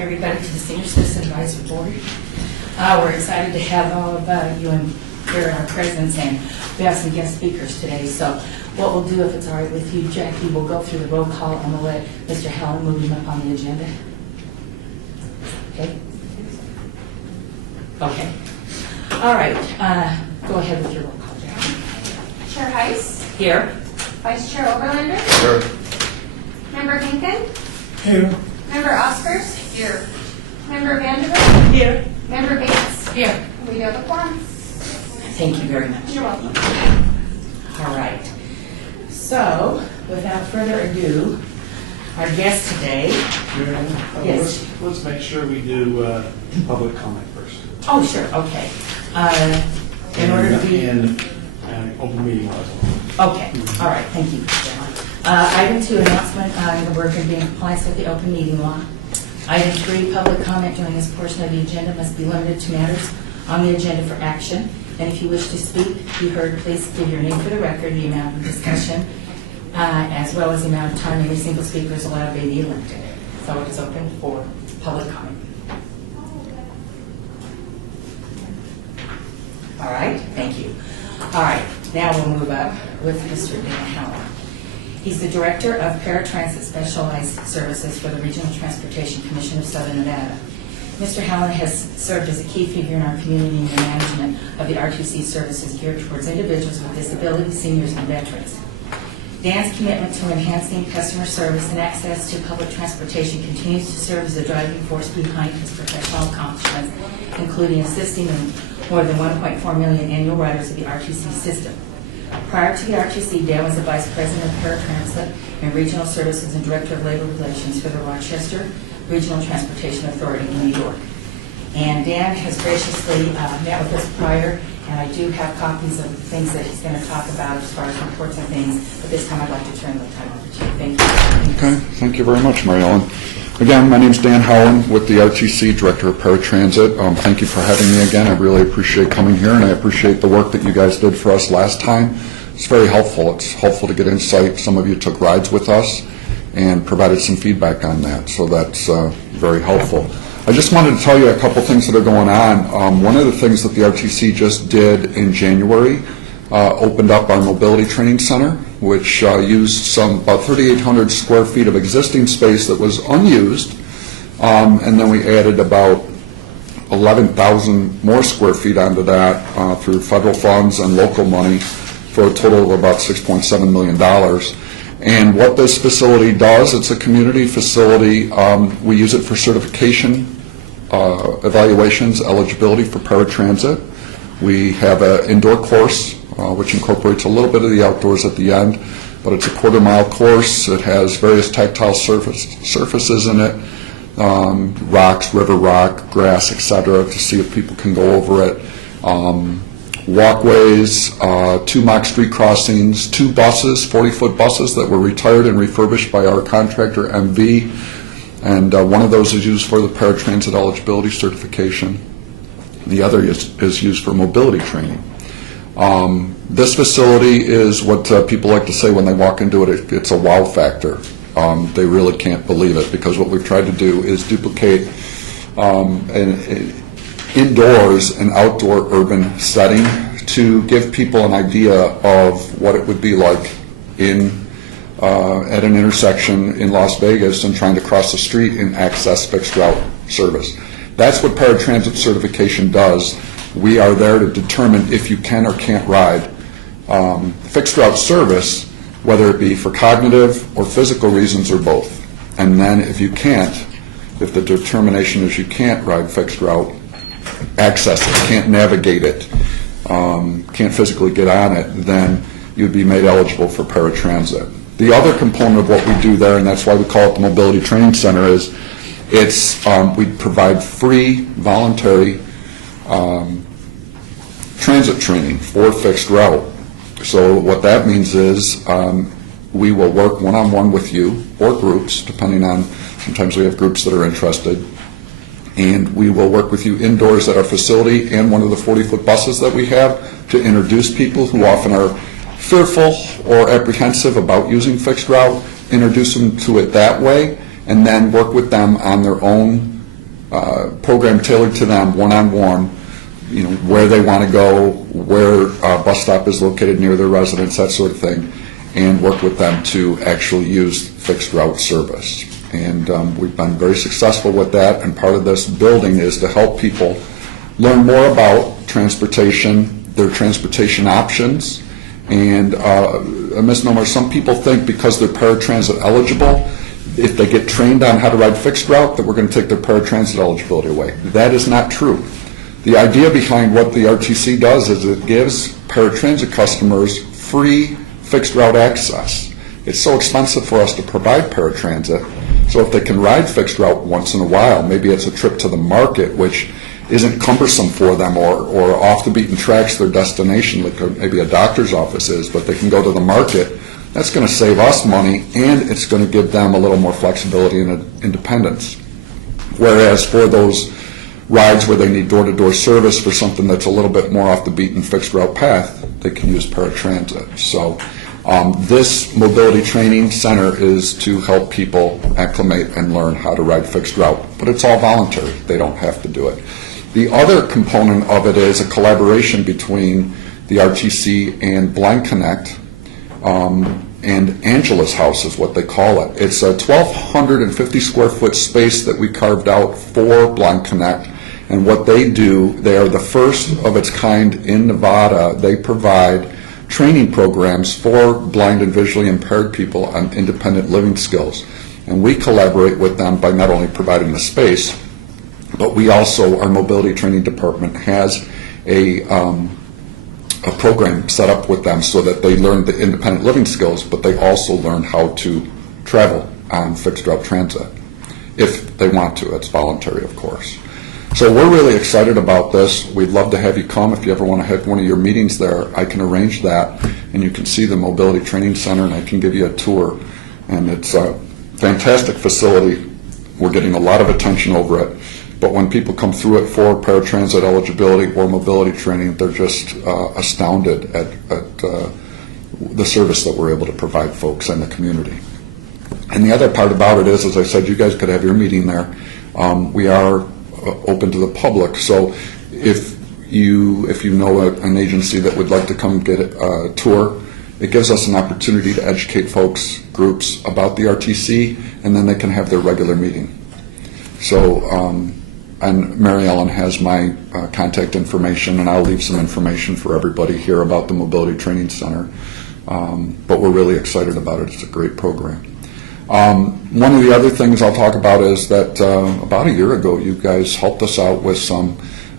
welcome everybody to the Senior Citizen Advisory Board. We're excited to have all of you here in our presence, and we have some guest speakers today. So what we'll do, if it's all right with you, Jackie, we'll go through the roll call and we'll let Mr. Howland move him up on the agenda. Okay? Okay. All right. Go ahead with your roll call, Jackie. Chair Heiss. Here. Vice Chair Oberlander. Sure. Member Hinton. Here. Member Oscars. Here. Member Vanderbilt. Here. Member Bates. Here. We have a quorum. Thank you very much. You're welcome. All right. So, without further ado, our guest today. Yes. Let's make sure we do public comment first. Oh, sure. Okay. In order to be. And open meeting laws. Okay. All right. Thank you. Item 2, announcement. We're going to be in compliance with the open meeting law. Item 3, public comment during this portion of the agenda must be limited to matters on the agenda for action. And if you wish to speak, be heard, please give your name for the record, the amount of discussion, as well as the amount of time any single speaker is allowed to be elected. So it's open for public comment. All right, thank you. All right, now we'll move up with Mr. Dan Howland. He's the Director of Paratransit Specialized Services for the Regional Transportation Commission of Southern Nevada. Mr. Howland has served as a key figure in our community in the management of the RTC services geared towards individuals with disabilities, seniors, and veterans. Dan's commitment to enhancing customer service and access to public transportation continues to serve as a driving force behind his professional accomplishments, including assisting in more than 1.4 million annual riders of the RTC system. Prior to the RTC, Dan was the Vice President of Paratransit and Regional Services and Director of Labor Relations for the Rochester Regional Transportation Authority in New York. And Dan has graciously met with us prior, and I do have copies of the things that he's going to talk about as far as reports and things, but this time I'd like to turn the time over to you. Thank you. Okay, thank you very much, Mary Ellen. Again, my name is Dan Howland with the RTC, Director of Paratransit. Thank you for having me again. I really appreciate coming here, and I appreciate the work that you guys did for us last time. It's very helpful. It's helpful to get insight. Some of you took rides with us and provided some feedback on that, so that's very helpful. I just wanted to tell you a couple things that are going on. One of the things that the RTC just did in January opened up our mobility training center, which used about 3,800 square feet of existing space that was unused, and then we added about 11,000 more square feet onto that through federal funds and local money for a total of about $6.7 million. And what this facility does, it's a community facility. We use it for certification, evaluations, eligibility for paratransit. We have an indoor course, which incorporates a little bit of the outdoors at the end, but it's a quarter-mile course. It has various tactile surfaces in it, rocks, river rock, grass, etc., to see if people can go over it. Walkways, 2 mock street crossings, 2 buses, 40-foot buses that were retired and refurbished by our contractor, MV, and one of those is used for the paratransit eligibility certification. The other is used for mobility training. This facility is what people like to say when they walk into it, it's a wow factor. They really can't believe it, because what we've tried to do is duplicate indoors and outdoor urban setting to give people an idea of what it would be like at an intersection in Las Vegas and trying to cross the street and access fixed route service. That's what paratransit certification does. We are there to determine if you can or can't ride fixed route service, whether it be for cognitive or physical reasons or both. And then if you can't, if the determination is you can't ride fixed route, access it, can't navigate it, can't physically get on it, then you'd be made eligible for paratransit. The other component of what we do there, and that's why we call it the Mobility Training Center, is we provide free, voluntary transit training for fixed route. So what that means is we will work one-on-one with you, or groups, depending on, sometimes we have groups that are interested, and we will work with you indoors at our facility and one of the 40-foot buses that we have to introduce people who often are fearful or apprehensive about using fixed route, introduce them to it that way, and then work with them on their own program tailored to them, one-on-one, you know, where they want to go, where a bus stop is located near their residence, that sort of thing, and work with them to actually use fixed route service. And we've been very successful with that, and part of this building is to help people learn more about transportation, their transportation options, and a misnomer, some people think because they're paratransit eligible, if they get trained on how to ride fixed route, that we're going to take their paratransit eligibility away. That is not true. The idea behind what the RTC does is it gives paratransit customers free fixed route access. It's so expensive for us to provide paratransit, so if they can ride fixed route once in a while, maybe it's a trip to the market, which isn't cumbersome for them, or off the beaten tracks their destination, like maybe a doctor's office is, but they can go to the market. That's going to save us money, and it's going to give them a little more flexibility and independence. Whereas for those rides where they need door-to-door service for something that's a little bit more off the beaten fixed route path, they can use paratransit. So this mobility training center is to help people acclimate and learn how to ride fixed route, but it's all voluntary. They don't have to do it. The other component of it is a collaboration between the RTC and Blind Connect, and Angela's House is what they call it. It's a 1,250 square foot space that we carved out for Blind Connect, and what they do, they are the first of its kind in Nevada. They provide training programs for blind and visually impaired people on independent living skills, and we collaborate with them by not only providing the space, but we also, our mobility training department has a program set up with them so that they learn the independent living skills, but they also learn how to travel on fixed route transit if they want to. It's voluntary, of course. So we're really excited about this. We'd love to have you come. If you ever want to have one of your meetings there, I can arrange that, and you can see the Mobility Training Center, and I can give you a tour. And it's a fantastic facility. We're getting a lot of attention over it. But when people come through it for paratransit eligibility or mobility training, they're just astounded at the service that we're able to provide folks in the community. And the other part about it is, as I said, you guys could have your meeting there. We are open to the public, so if you know an agency that would like to come get a tour, it gives us an opportunity to educate folks, groups about the RTC, and then they can have their regular meeting. So, and Mary Ellen has my contact information, and I'll leave some information for everybody here about the Mobility Training Center. But we're really excited about it. It's a great program. One of the other things I'll talk about is that about a year ago, you guys helped us out with some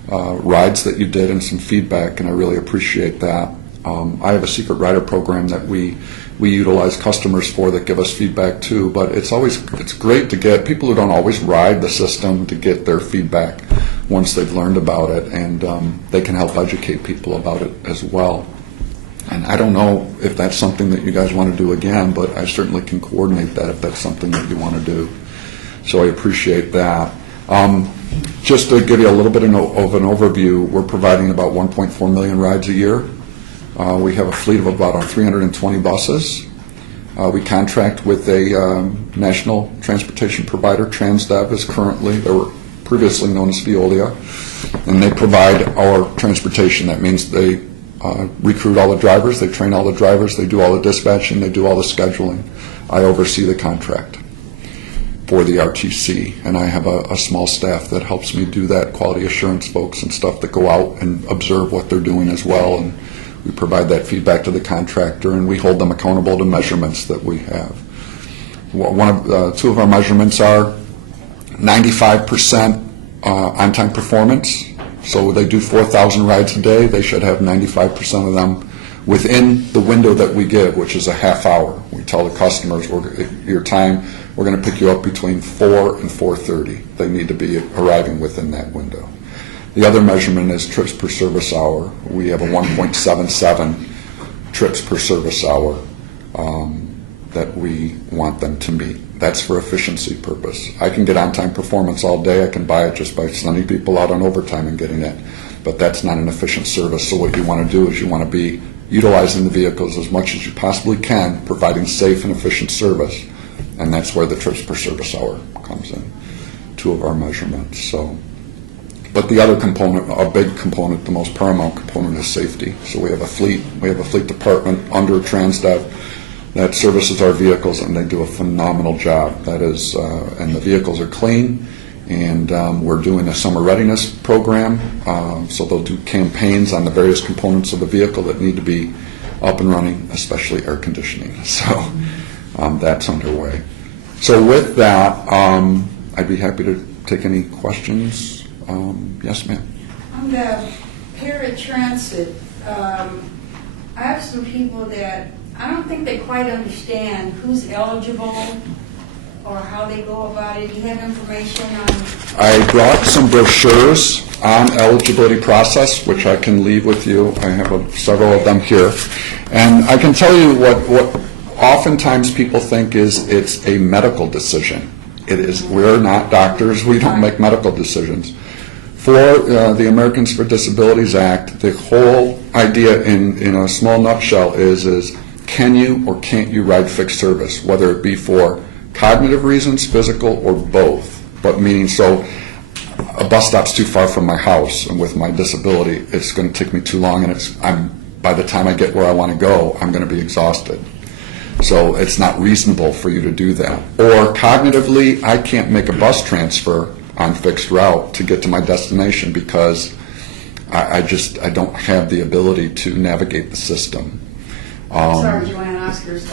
rides that you did and some feedback, and I really appreciate that. I have a secret rider program that we utilize customers for that give us feedback too, but it's great to get people who don't always ride the system to get their feedback once they've learned about it, and they can help educate people about it as well. And I don't know if that's something that you guys want to do again, but I certainly can coordinate that if that's something that you want to do. So I appreciate that. Just to give you a little bit of an overview, we're providing about 1.4 million rides a year. We have a fleet of about 320 buses. We contract with a national transportation provider. Transdev is currently, they were previously known as Veolia, and they provide our transportation. That means they recruit all the drivers, they train all the drivers, they do all the dispatching, they do all the scheduling. I oversee the contract for the RTC, and I have a small staff that helps me do that, quality assurance folks and stuff that go out and observe what they're doing as well, and we provide that feedback to the contractor, and we hold them accountable to measurements that we have. Two of our measurements are 95% on-time performance. So they do 4,000 rides a day. They should have 95% of them within the window that we give, which is a half hour. We tell the customers, your time, we're going to pick you up between 4 and 4:30. They need to be arriving within that window. The other measurement is trips per service hour. We have a 1.77 trips per service hour that we want them to meet. That's for efficiency purpose. I can get on-time performance all day. I can buy it just by sending people out on overtime and getting it. But that's not an efficient service. So what you want to do is you want to be utilizing the vehicles as much as you possibly can, providing safe and efficient service. And that's where the trips per service hour comes in. two of our measurements. So, but the other component, a big component, the most paramount component, is safety. So we have a fleet department under TransDev that services our vehicles, and they do a phenomenal job. That is, and the vehicles are clean. And we're doing a summer readiness program, so they'll do campaigns on the various components of the vehicle that need to be up and running, especially air conditioning. So that's underway. So with that, I'd be happy to take any questions. Yes, ma'am. On the paratransit, I have some people that I don't think they quite understand who's eligible or how they go about it. Do you have information on? I brought some brochures on eligibility process, which I can leave with you. I have several of them here. And I can tell you what oftentimes people think is it's a medical decision. It is. We're not doctors. We don't make medical decisions. For the Americans with Disabilities Act, the whole idea in a small nutshell is can you or can't you ride fixed service, whether it be for cognitive reasons, physical, or both. But meaning, so a bus stop's too far from my house, and with my disability, it's going to take me too long, and by the time I get where I want to go, I'm going to be exhausted. So it's not reasonable for you to do that. Or cognitively, I can't make a bus transfer on fixed route to get to my destination because I don't have the ability to navigate the system. Sorry, Joanne Oscars.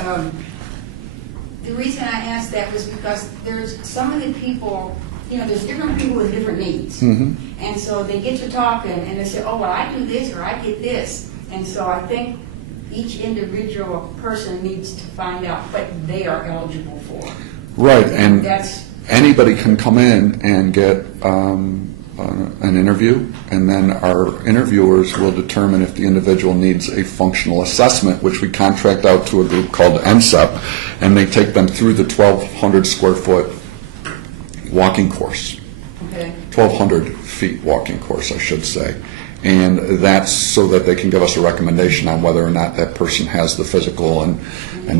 The reason I asked that was because there's some of the people, there's different people with different needs. Mm-hmm. And so they get to talking and they say, oh, well, I do this or I get this. And so I think each individual person needs to find out what they are eligible for. Right, and That's anybody can come in and get an interview, and then our interviewers will determine if the individual needs a functional assessment, which we contract out to a group called NSEP, and they take them through the 1,200 square foot walking course. okay. 1,200 feet walking course, I should say. And that's so that they can give us a recommendation on whether or not that person has the physical and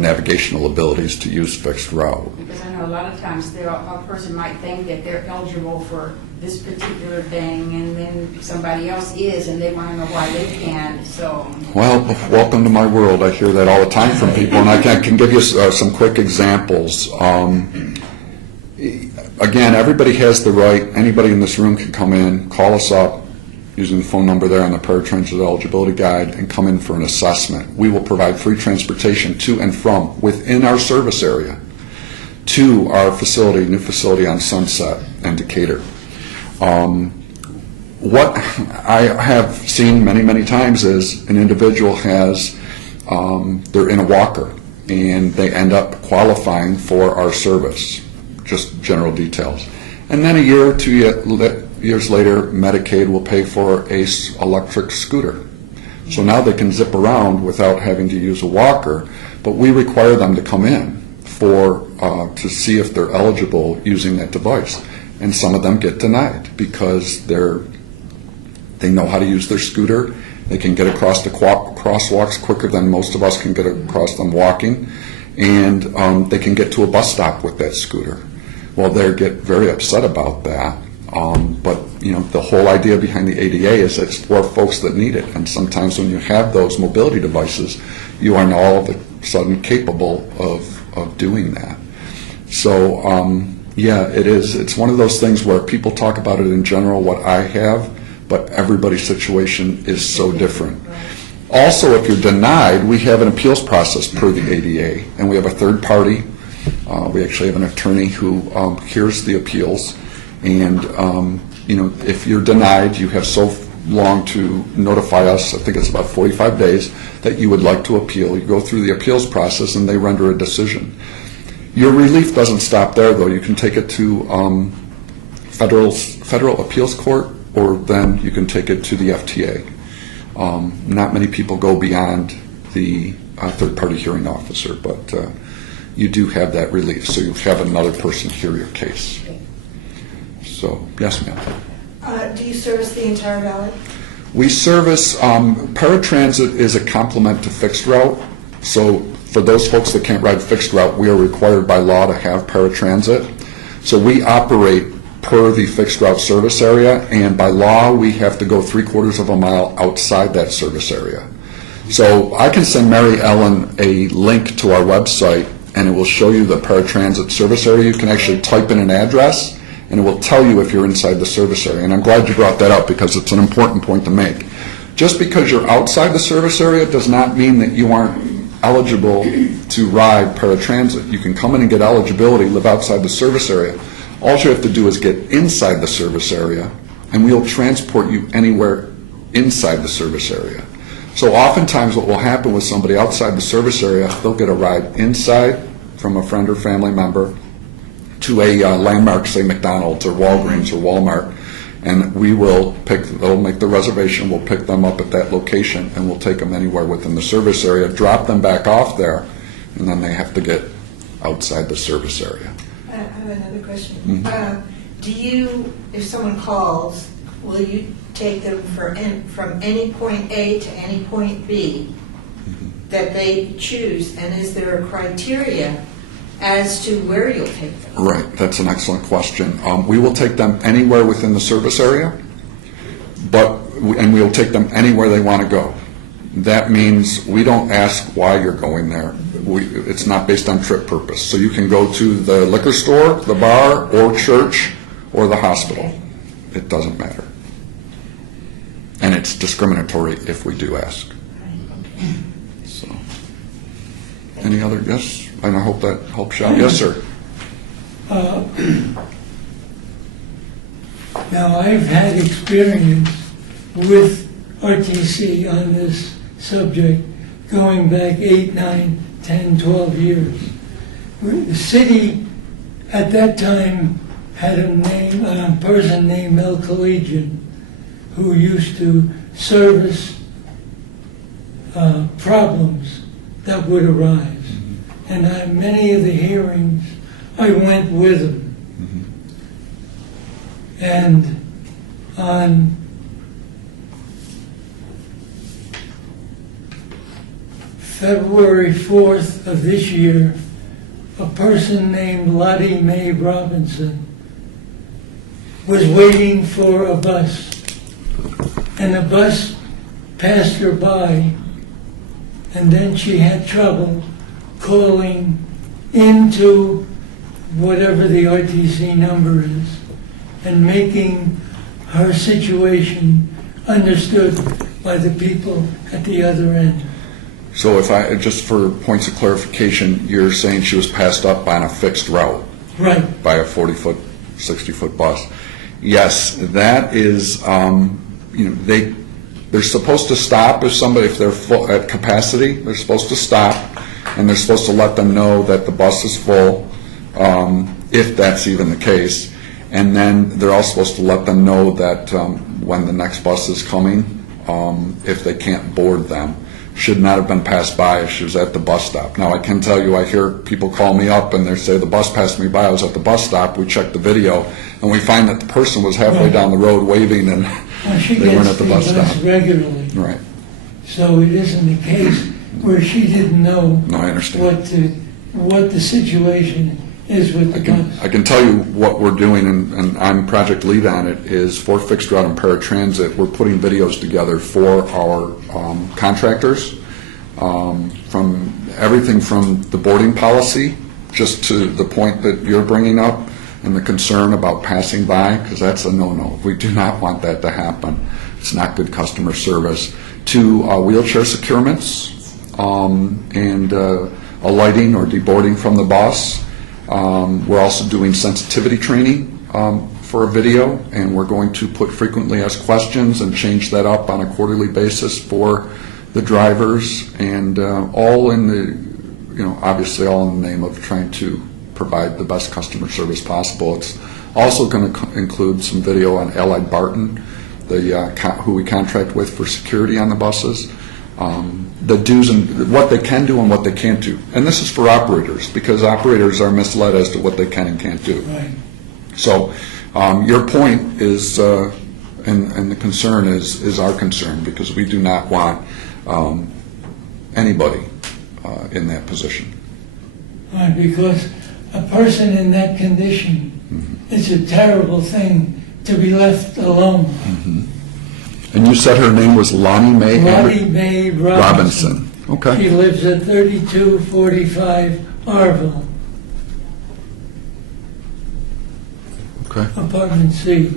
navigational abilities to use fixed route. Because I know a lot of times a person might think that they're eligible for this particular thing, and then somebody else is, and they want to know why they can't. So, Well, welcome to my world. I hear that all the time from people, and I can give you some quick examples. Again, everybody has the right, anybody in this room can come in, call us up, using the phone number there on the Paratransit Eligibility Guide, and come in for an assessment. We will provide free transportation to and from within our service area to our facility, new facility on Sunset and Decatur. What I have seen many, many times is an individual they're in a walker and they end up qualifying for our service, just general details. And then a year or 2 years later, Medicaid will pay for a electric scooter. So now they can zip around without having to use a walker, but we require them to come in to see if they're eligible using that device. And some of them get denied because they know how to use their scooter. They can get across the crosswalks quicker than most of us can get across them walking, and they can get to a bus stop with that scooter. Well, they get very upset about that, but the whole idea behind the ADA is that it's for folks that need it, and sometimes when you have those mobility devices, you are now all of a sudden capable of doing that. So, yeah, it is. It's one of those things where people talk about it in general, what I have, but everybody's situation is so different. Also, if you're denied, we have an appeals process per the ADA, and we have a third party. We actually have an attorney who hears the appeals, and if you're denied, you have so long to notify us. I think it's about 45 days that you would like to appeal. You go through the appeals process, and they render a decision. Your relief doesn't stop there, though. You can take it to federal appeals court, or then you can take it to the FTA. Not many people go beyond the third-party hearing officer, but you do have that relief, so you have another person hear your case. So, yes, ma'am. Do you service the entire valley? We service, paratransit is a complement to fixed route, so for those folks that can't ride fixed route, we are required by law to have paratransit. So we operate per the fixed route service area, and by law, we have to go 3/4 of a mile outside that service area. So I can send Mary Ellen a link to our website, and it will show you the paratransit service area. You can actually type in an address, and it will tell you if you're inside the service area. And I'm glad you brought that up because it's an important point to make. Just because you're outside the service area does not mean that you aren't eligible to ride paratransit. You can come in and get eligibility, live outside the service area. All you have to do is get inside the service area, and we'll transport you anywhere inside the service area. So oftentimes what will happen with somebody outside the service area, they'll get a ride inside from a friend or family member to a landmark, say McDonald's or Walgreens or Walmart, and they'll make the reservation, we'll pick them up at that location, and we'll take them anywhere within the service area, drop them back off there, and then they have to get outside the service area. I have another question. Do you, if someone calls, will you take them from any point A to any point B that they choose? And is there a criteria as to where you'll take them? Right, that's an excellent question. We will take them anywhere within the service area, and we will take them anywhere they want to go. That means we don't ask why you're going there. It's not based on trip purpose. So you can go to the liquor store, the bar, or church, or the hospital. It doesn't matter. And it's discriminatory if we do ask. So, any other, yes? And I hope that helps you out. Yes, sir. Now, I've had experience with RTC on this subject going back 8, 9, 10, 12 years. The city at that time had a person named Mel Collegian who used to service problems that would arise. And many of the hearings, I went with him. And on February 4th of this year, a person named Lottie Mae Robinson was waiting for a bus. And the bus passed her by, and then she had trouble calling into whatever the RTC number is and making her situation understood by the people at the other end. So just for points of clarification, you're saying she was passed up on a fixed route? Right. By a 40-foot, 60-foot bus. Yes, that is, they're supposed to stop if they're full at capacity. They're supposed to stop, and they're supposed to let them know that the bus is full, if that's even the case. And then they're also supposed to let them know that when the next bus is coming, if they can't board them. Should not have been passed by if she was at the bus stop. Now, I can tell you, I hear people call me up and they say, the bus passed me by, I was at the bus stop, we checked the video, and we find that the person was halfway down the road waving, and they weren't at the bus stop. Regularly. Right. So it isn't the case where she didn't know No, I understand. what the situation is with the bus. I can tell you what we're doing, and I'm project lead on it, is for fixed route and paratransit, we're putting videos together for our contractors, from everything from the boarding policy, just to the point that you're bringing up, and the concern about passing by, because that's a no-no. We do not want that to happen. It's not good customer service. To wheelchair securements, and alighting or deboarding from the bus. We're also doing sensitivity training for a video, and we're going to put frequently asked questions and change that up on a quarterly basis for the drivers, and all in the, obviously all in the name of trying to provide the best customer service possible. It's also going to include some video on Allied Barton, who we contract with for security on the buses. The do's and what they can do and what they can't do. And this is for operators, because operators are misled as to what they can and can't do. Right. So your point is, and the concern is our concern, because we do not want anybody in that position. Right, because a person in that condition It's a terrible thing to be left alone. And you said her name was Lonnie Mae Lottie Mae Robinson. Robinson. Okay. She lives at 3245 Arville, Okay. apartment C.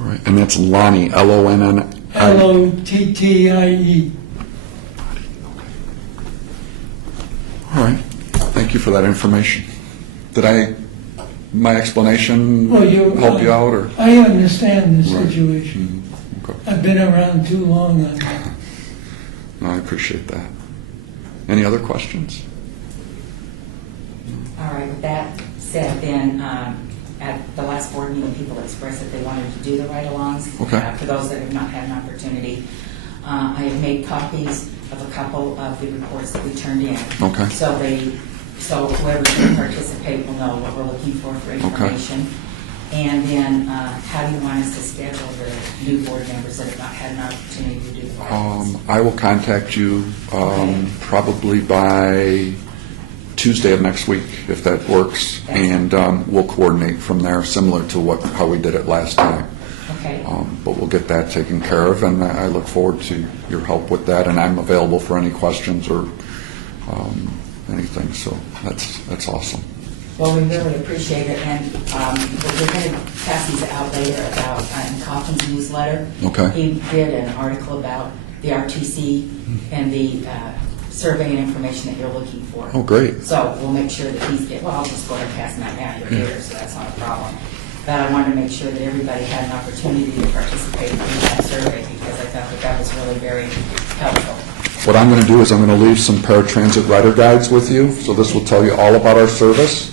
All right. And that's Lonnie, Lonnie. Lottie. All right. Thank you for that information. Did my explanation Well, help you out, or? I understand the Right. situation. Okay. I've been around too long on that. No, I appreciate that. Any other questions? All right, with that said, then, at the last board meeting, people expressed that they wanted to do the ride-alongs. Okay. For those that have not had an opportunity, I have made copies of a couple of the reports that we turned in. Okay. So whoever can participate will know what we're looking for information. And then, how do you want us to schedule the new board members that have not had an opportunity to do the ride-alongs? I will contact you Okay. probably by Tuesday of next week, if that works, and we'll coordinate from there, similar to how we did it last time. Okay. But we'll get that taken care of, and I look forward to your help with that, and I'm available for any questions or anything, so that's awesome. Well, we really appreciate it, and we're going to pass these out later about in Coffin's newsletter. Okay. He did an article about the RTC and the survey and information that you're looking for. Oh, great. So we'll make sure that I'll just go ahead and pass them out now. You're here, so that's not a problem. But I wanted to make sure that everybody had an opportunity to participate in that survey, because I thought that was really very helpful. What I'm going to do is I'm going to leave some paratransit rider guides with you, so this will tell you all about our service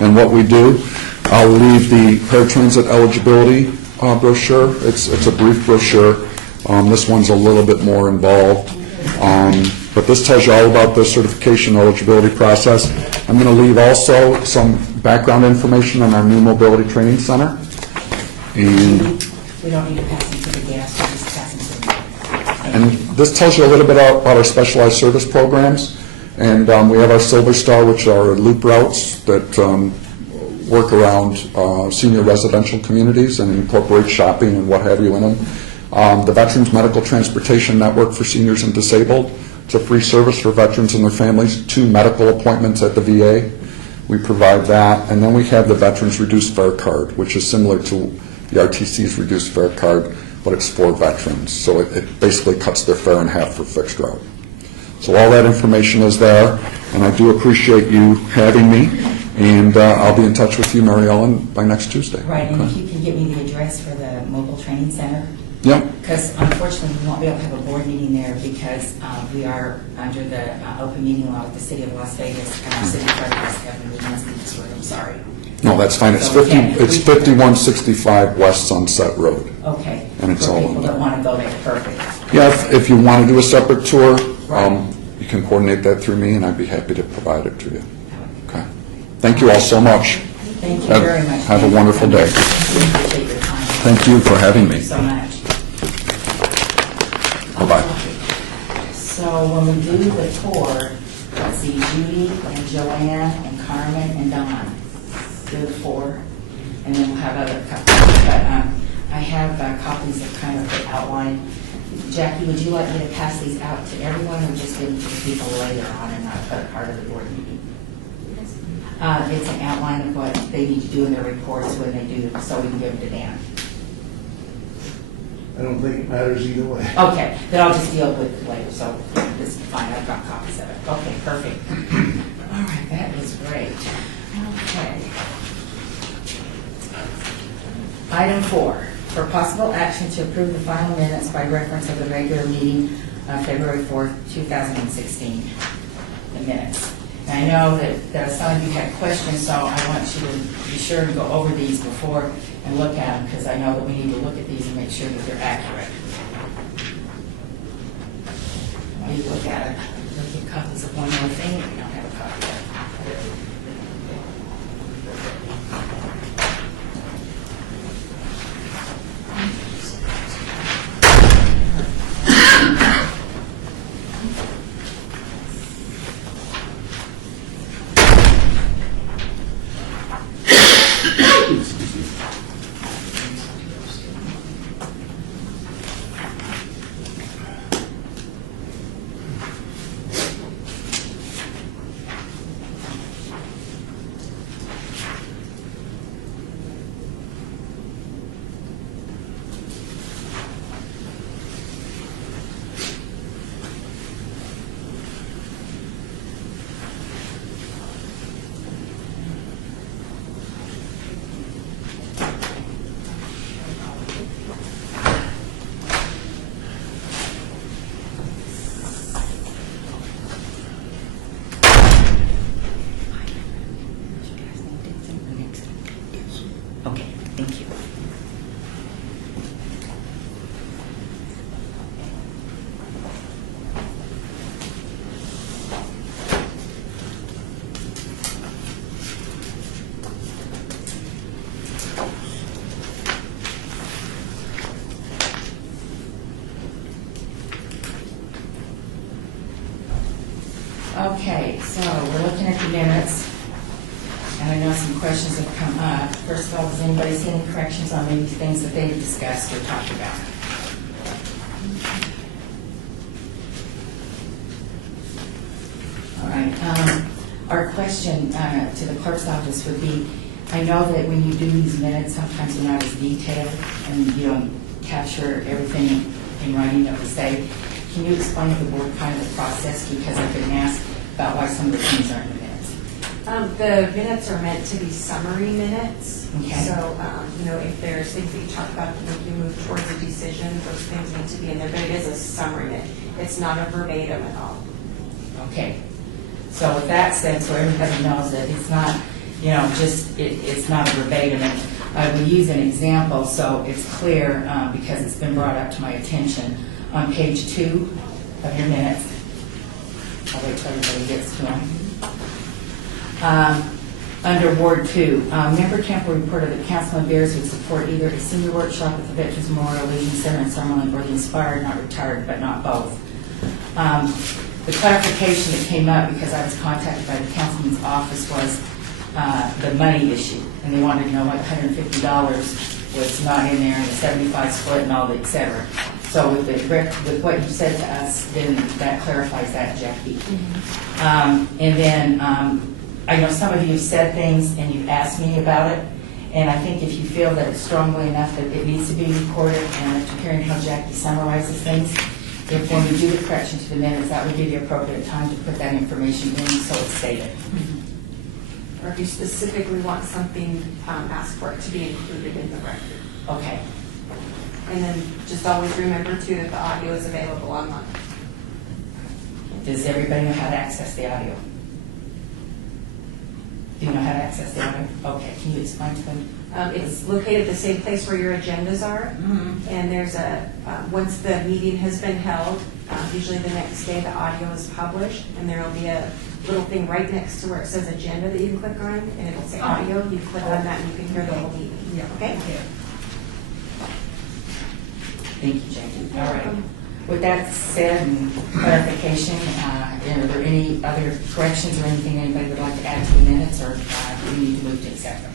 and what we do. I'll leave the paratransit eligibility brochure. It's a brief brochure. This one's a little bit more involved. But this tells you all about the certification eligibility process. I'm going to leave also some background information on our new mobility training center. And We don't need to pass them to the gas, we'll just pass them to them. And this tells you a little bit about our specialized service programs. And we have our Silver Star, which are loop routes that work around senior residential communities and incorporate shopping and what have you in them. The Veterans Medical Transportation Network for seniors and disabled. It's a free service for veterans and their families. 2 medical appointments at the VA. We provide that. And then we have the Veterans Reduced Fare Card, which is similar to the RTC's Reduced Fare Card, but it's for veterans. So it basically cuts their fare in half for fixed route. So all that information is there, and I do appreciate you having me, and I'll be in touch with you, Mary Ellen, by next Tuesday. Right, and if Okay. you can get me the address for the mobile training center, Yep, because unfortunately, we won't be able to have a board meeting there because we are under the open meeting law with the city of Las Vegas, and our city clerk has to have a meeting in this room, I'm sorry. no, that's fine. It's So we can't- 5165 West Sunset Road. Okay. And it's For all people on that there. want to go there, perfect. Yeah, if you want to do a separate tour, Right. you can coordinate that through me, and I'd be happy to provide it to you. Okay. Thank you all so much. Thank you Have- very much. have a wonderful day. I appreciate your time. Thank you for having me. Thank you so much. Bye-bye. So when we do the tour, let's see, Judy and Joanne and Carmen and Don, do the 4, and then we'll have other couples. But I have copies of kind of the outline. Jackie, would you like me to pass these out to everyone, or just give them to the people later on and not put it part of the board meeting? It's an outline of what they need to do in their reports when they do, so we can give them to Dan. I don't think it matters either way. Okay, then I'll just deal with it later, so yeah, this is fine, I've got copies of it. Okay, perfect. All right, that is great. Okay. Item 4, for possible action to approve the final minutes by reference of the regular meeting of February 4th, 2016, the minutes. And I know that some of you had questions, so I want you to be sure to go over these before and look at them, because I know that we need to look at these and make sure that they're accurate. While you look at it, look at copies of one more thing if you don't have a copy of it. Okay, so we're looking at the minutes, and I know some questions have come up. First of all, does anybody see any corrections on maybe things that they discussed or talked about? All right, our question to the clerk's office would be, I know that when you do these minutes, sometimes they're not as detailed, and you don't capture everything in writing that we say. Can you explain to the board kind of the process, because I've been asked about why some of the things aren't in the minutes? The minutes are meant to be summary minutes. Okay. So, if there's things that you talk about that make you move towards a decision, those things need to be in there, but it is a summary minute. It's not a verbatim at all. Okay, so with that said, so everybody knows that it's not, it's not a verbatim. And we use an example so it's clear because it's been brought up to my attention. On page 2 of your minutes, I'll wait till everybody gets to them. Under Ward 2, Member Campbell reported that Councilman Beers would support either a senior workshop at the Veterans Memorial Legion Center in Summerlin or the Inspired, not retired, but not both. The clarification that came up because I was contacted by the councilman's office was the money issue, and they wanted to know why $150 was not in there, and the 75 split and all the et cetera. So with what you said to us, then that clarifies that, Jackie. And then I know some of you have said things and you've asked me about it, and I think if you feel that it's strongly enough that it needs to be recorded, and after hearing how Jackie summarizes things, if when we do the correction to the minutes, that would be the appropriate time to put that information in so it's stated. Or if you specifically want something, ask for it to be included in the record. Okay. And then just always remember too that the audio is available online. Does everybody know how to access the audio? Do you know how to access the audio? Okay, can you explain to them? It's located the same place where your agendas are. And there's once the meeting has been held, usually the next day the audio is published, and there will be a little thing right next to where it says agenda that you can click on, and it'll say audio. You click on that and you can hear the whole meeting. Okay? Thank you, Jackie. All right. With that said and clarification, are there any other corrections or anything anybody would like to add to the minutes, or do we need to move to accept them?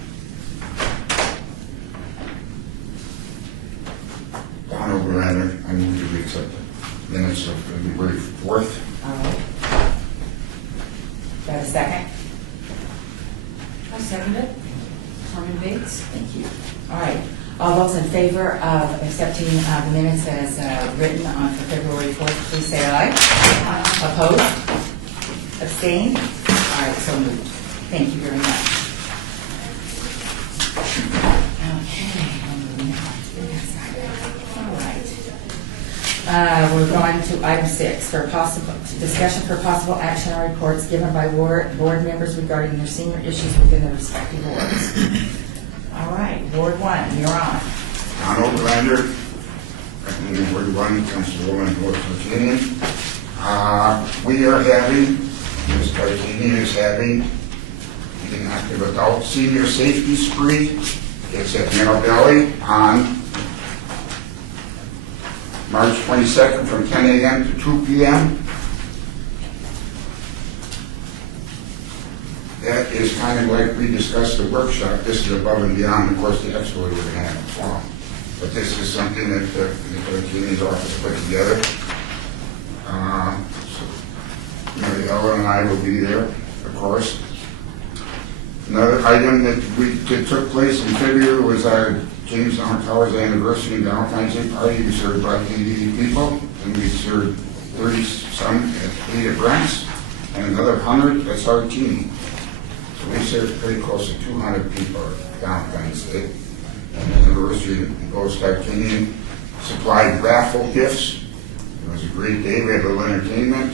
Don Overlander, I move to accept the minutes of February 4th. All right. Do I have a second? I second it. Norman Bates. Thank you. All right. All those in favor of accepting the minutes as written on for February 4th, please say aye. Aye. Opposed? Abstained? All right, so moved. Thank you very much. Okay, I'm moving on to the next item. All right. We're going to item 6 for discussion for possible action on reports given by board members regarding their senior issues within their respective wards. All right, Ward 1, you're on. Don Overlander, recommending Ward 1, Councilwoman North Tarkanian. We are having, Ms. Tarkanian is having an active adult senior safety spree. It's at Mineral Valley on March 22nd from 10 a.m. to 2 p.m. That is kind of like we discussed the workshop. This is above and beyond, of course, the expo we're going to have in the fall. But this is something that the Tarkanian's office put together. So, Mary Ellen and I will be there, of course. Another item that took place in February was our Jamestown Towers anniversary and Valentine's Day party. We served about 80 people, and we served 30-some at 8 at Brent's, and another 100 at Sartini. So we served pretty close to 200 people at Valentine's Day. And the anniversary goes Tarkanian supplied raffle gifts. It was a great day. We had a little entertainment.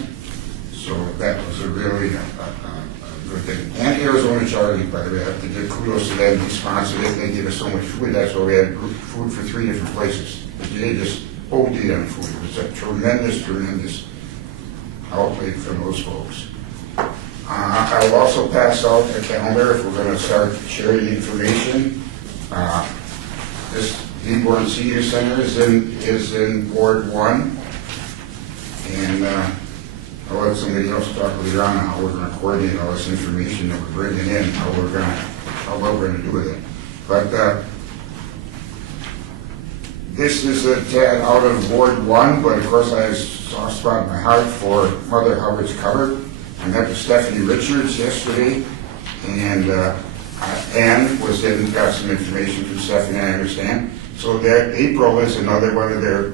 So that was a really good thing. And Arizona Charity, by the way, I have to give kudos to them. They sponsored it. They gave us so much food. That's why we had food for 3 different places. They just OD'd on food. It was a tremendous outlay from those folks. I will also pass out a calendar if we're going to start sharing information. This Dearborn Senior Center is in Ward 1. And I'll let let somebody else talk later on how we're gonna coordinate all this information that we're bringing in, what we're gonna do with it. But, this is a tad out of Ward 1, but of course I have a soft spot in my heart for Mother Hubbard's Cupboard. I met with Stephanie Richards yesterday, and Ann got some information from Stephanie, I understand. So that April is another one of their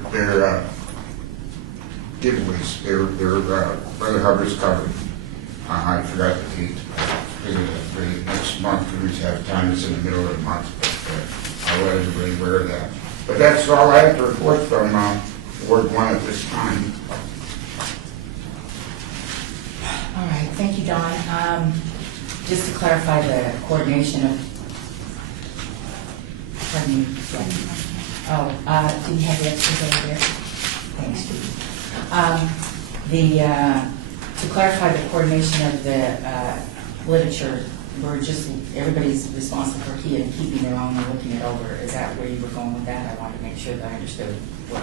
giveaways, their Mother Hubbard's Cupboard. I forgot the date. The next month, we have time, it's in the middle of the month, but I'll let everybody aware of that. But that's all I have to report from Ward 1 at this time. All right, thank you, Don. Just to clarify the coordination of, pardon me, yeah. Do you have the extras over there? Thanks, Judy. To clarify the coordination of the literature, everybody's responsible for keeping their own and looking it over. Is that where you were going with that? I wanted to make sure that I understood.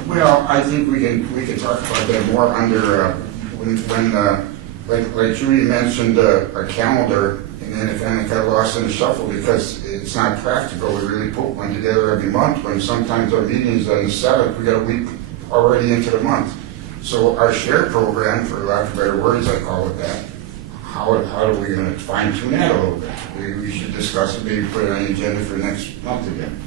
Well, I think we can talk about that more under, like Judy mentioned, a calendar, and then if anything got lost in the shuffle, because it's not practical to really put one together every month, when sometimes our meeting's on the 7th, we got a week already into the month. So our shared program, for lack of better words, I call it that, how are we going to fine tune that a little bit? We should discuss it, maybe put it on the agenda for next month again.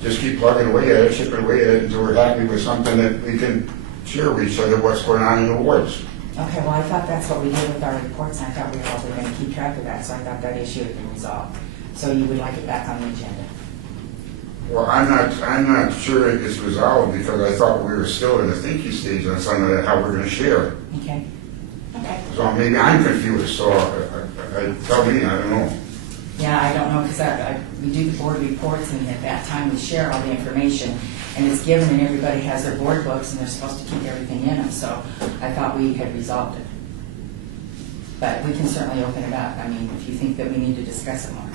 Just keep plugging away at it, chipping away at it until we're happy with something that we can share with each other what's going on in the wards. Okay, well, I thought that's what we did with our reports, and I thought we were probably going to keep track of that, so I thought that issue had been resolved. So you would like it back on the agenda? Well, I'm not sure it's resolved, because I thought we were still in the thinking stage on some of that, how we're going to share it. Okay. Okay. So maybe I'm confused, so tell me, I don't know. Yeah, I don't know, because we do the board reports, and at that time, we share all the information, and it's given, and everybody has their board books, and they're supposed to keep everything in them, so I thought we had resolved it. But we can certainly open it up, I mean, if you think that we need to discuss it more.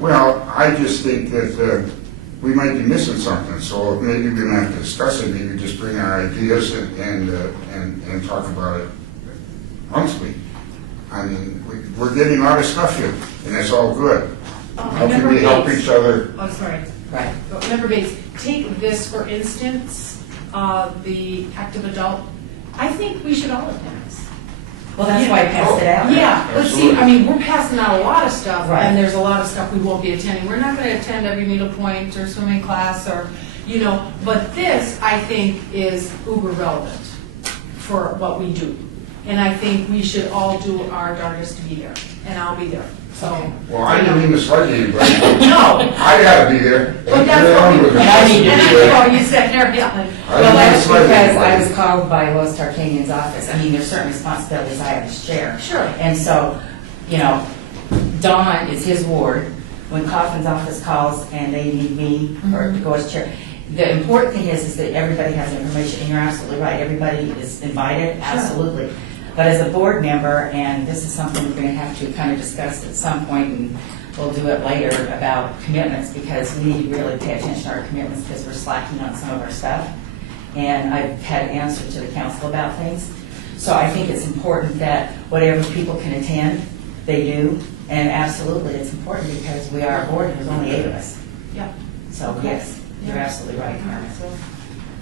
Well, I just think that we might be missing something, so maybe we don't have to discuss it, maybe just bring our ideas and talk about it monthly. I mean, we're getting a lot of stuff here, and that's all good. How can we help each other? I'm sorry. Right. But Member Bates, take this for instance, the active adult. I think we should all attend this. Well, that's why I passed it out. Yeah, but see, Absolutely. I mean, we're passing out a lot of stuff, Right. and there's a lot of stuff we won't be attending. We're not going to attend every needle point or swimming class or, but this, I think, is uber relevant for what we do. And I think we should all do our darndest to be there, and I'll be there. So. Well, I didn't mean to slug anybody. No. I gotta be there. But that's what we, And I need to be there. Oh, you said there, yeah. Well, that's slug because I anybody. was called by Lois Tarkanian's office. I mean, there's certain responsibilities I have to share. Sure. And so, Don is his ward. When Coffin's office calls and they need me or to go as chair, the important thing is that everybody has information, and you're absolutely right, everybody is invited, absolutely. But as a board member, and this is something we're going to have to kind of discuss at some point, and we'll do it later about commitments, because we need to really pay attention to our commitments, because we're slacking on some of our stuff. And I've had answers to the council about things. So I think it's important that whatever people can attend, they do. And absolutely, it's important because we are a board, and there's only 8 of us. Yeah. So yes, you're absolutely right, Carmen. So,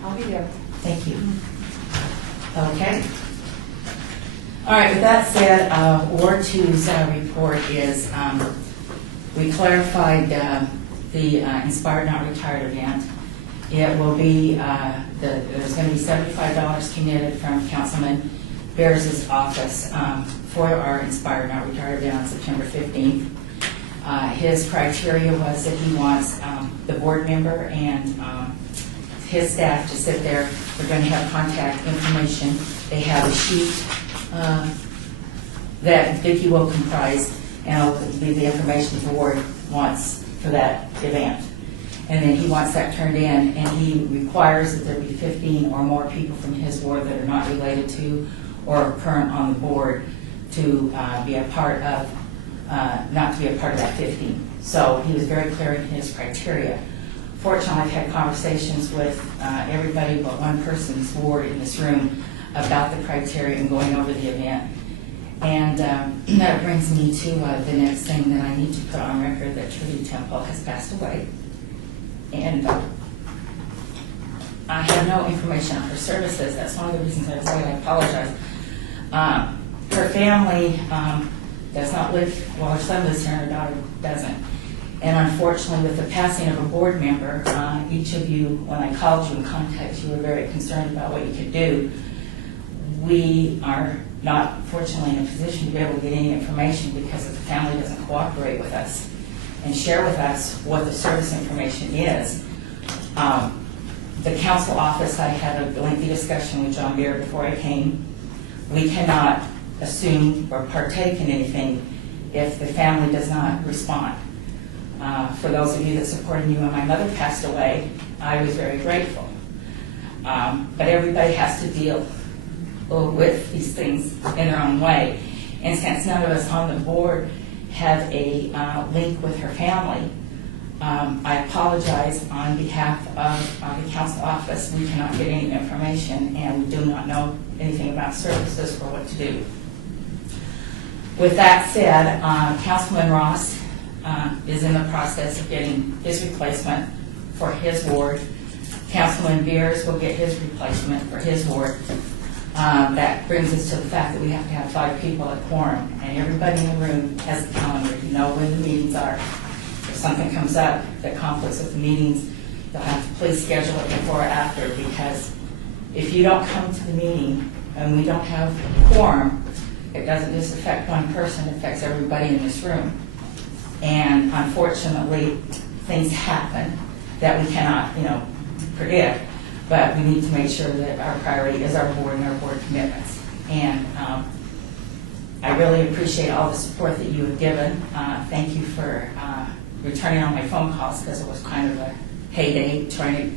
I'll be there. Thank you. Okay. All right, with that said, Ward 2's report is, we clarified the Inspired Not Retired event. It will be, there's going to be $75 committed from Councilman Bears' office for our Inspired Not Retired event on September 15th. His criteria was that he wants the board member and his staff to sit there. We're going to have contact information. They have a sheet that Vicki will comprise, and it'll be the information the board wants for that event. And then he wants that turned in, and he requires that there be 15 or more people from his ward that are not related to or current on the board to be a part of, not to be a part of that 15. So he was very clear in his criteria. Fortunately, I've had conversations with everybody but one person's ward in this room about the criteria and going over the event. And that brings me to the next thing that I need to put on record, that Trudy Temple has passed away. And I have no information on her services. That's one of the reasons I was late. I apologize. Her family does not live, well, her son lives here and her daughter doesn't. And unfortunately, with the passing of a board member, each of you, when I called you and contacted you, were very concerned about what you could do. We are not, fortunately, in a position to be able to get any information because the family doesn't cooperate with us and share with us what the service information is. The council office, I had a lengthy discussion with John Beer before I came. We cannot assume or partake in anything if the family does not respond. For those of you that supported me when my mother passed away, I was very grateful. But everybody has to deal with these things in their own way. And since none of us on the board have a link with her family, I apologize on behalf of the council office. We cannot get any information and we do not know anything about services or what to do. With that said, Councilman Ross is in the process of getting his replacement for his ward. Councilman Beers will get his replacement for his ward. That brings us to the fact that we have to have 5 people at quorum, and everybody in the room has a calendar. You know when the meetings are. If something comes up that conflicts with the meetings, you'll have to please schedule it before or after, because if you don't come to the meeting and we don't have quorum, it doesn't just affect one person, it affects everybody in this room. And unfortunately, things happen that we cannot, predict. But we need to make sure that our priority is our board and our board commitments. And I really appreciate all the support that you have given. Thank you for returning all my phone calls, because it was kind of a heyday trying to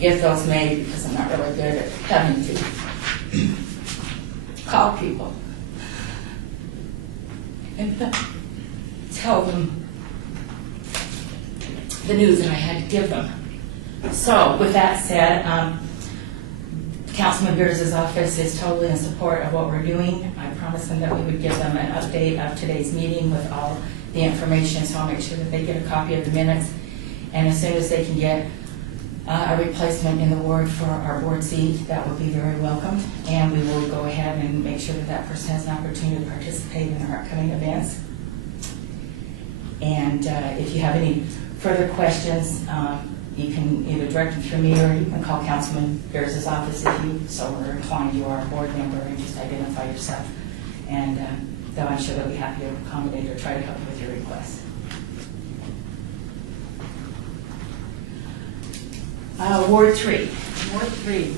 get those made, because I'm not really good at having to call people and tell them the news that I had to give them. So, with that said, Councilman Beers' office is totally in support of what we're doing. I promised them that we would give them an update of today's meeting with all the information, so I'll make sure that they get a copy of the minutes. And as soon as they can get a replacement in the ward for our board seat, that will be very welcome. And we will go ahead and make sure that that person has an opportunity to participate in our upcoming events. And if you have any further questions, you can either direct them through me, or you can call Councilman Beers' office if you so are inclined. You are a board member, and just identify yourself. And though I'm sure they'll be happy to accommodate or try to help you with your request. Ward 3. Ward 3.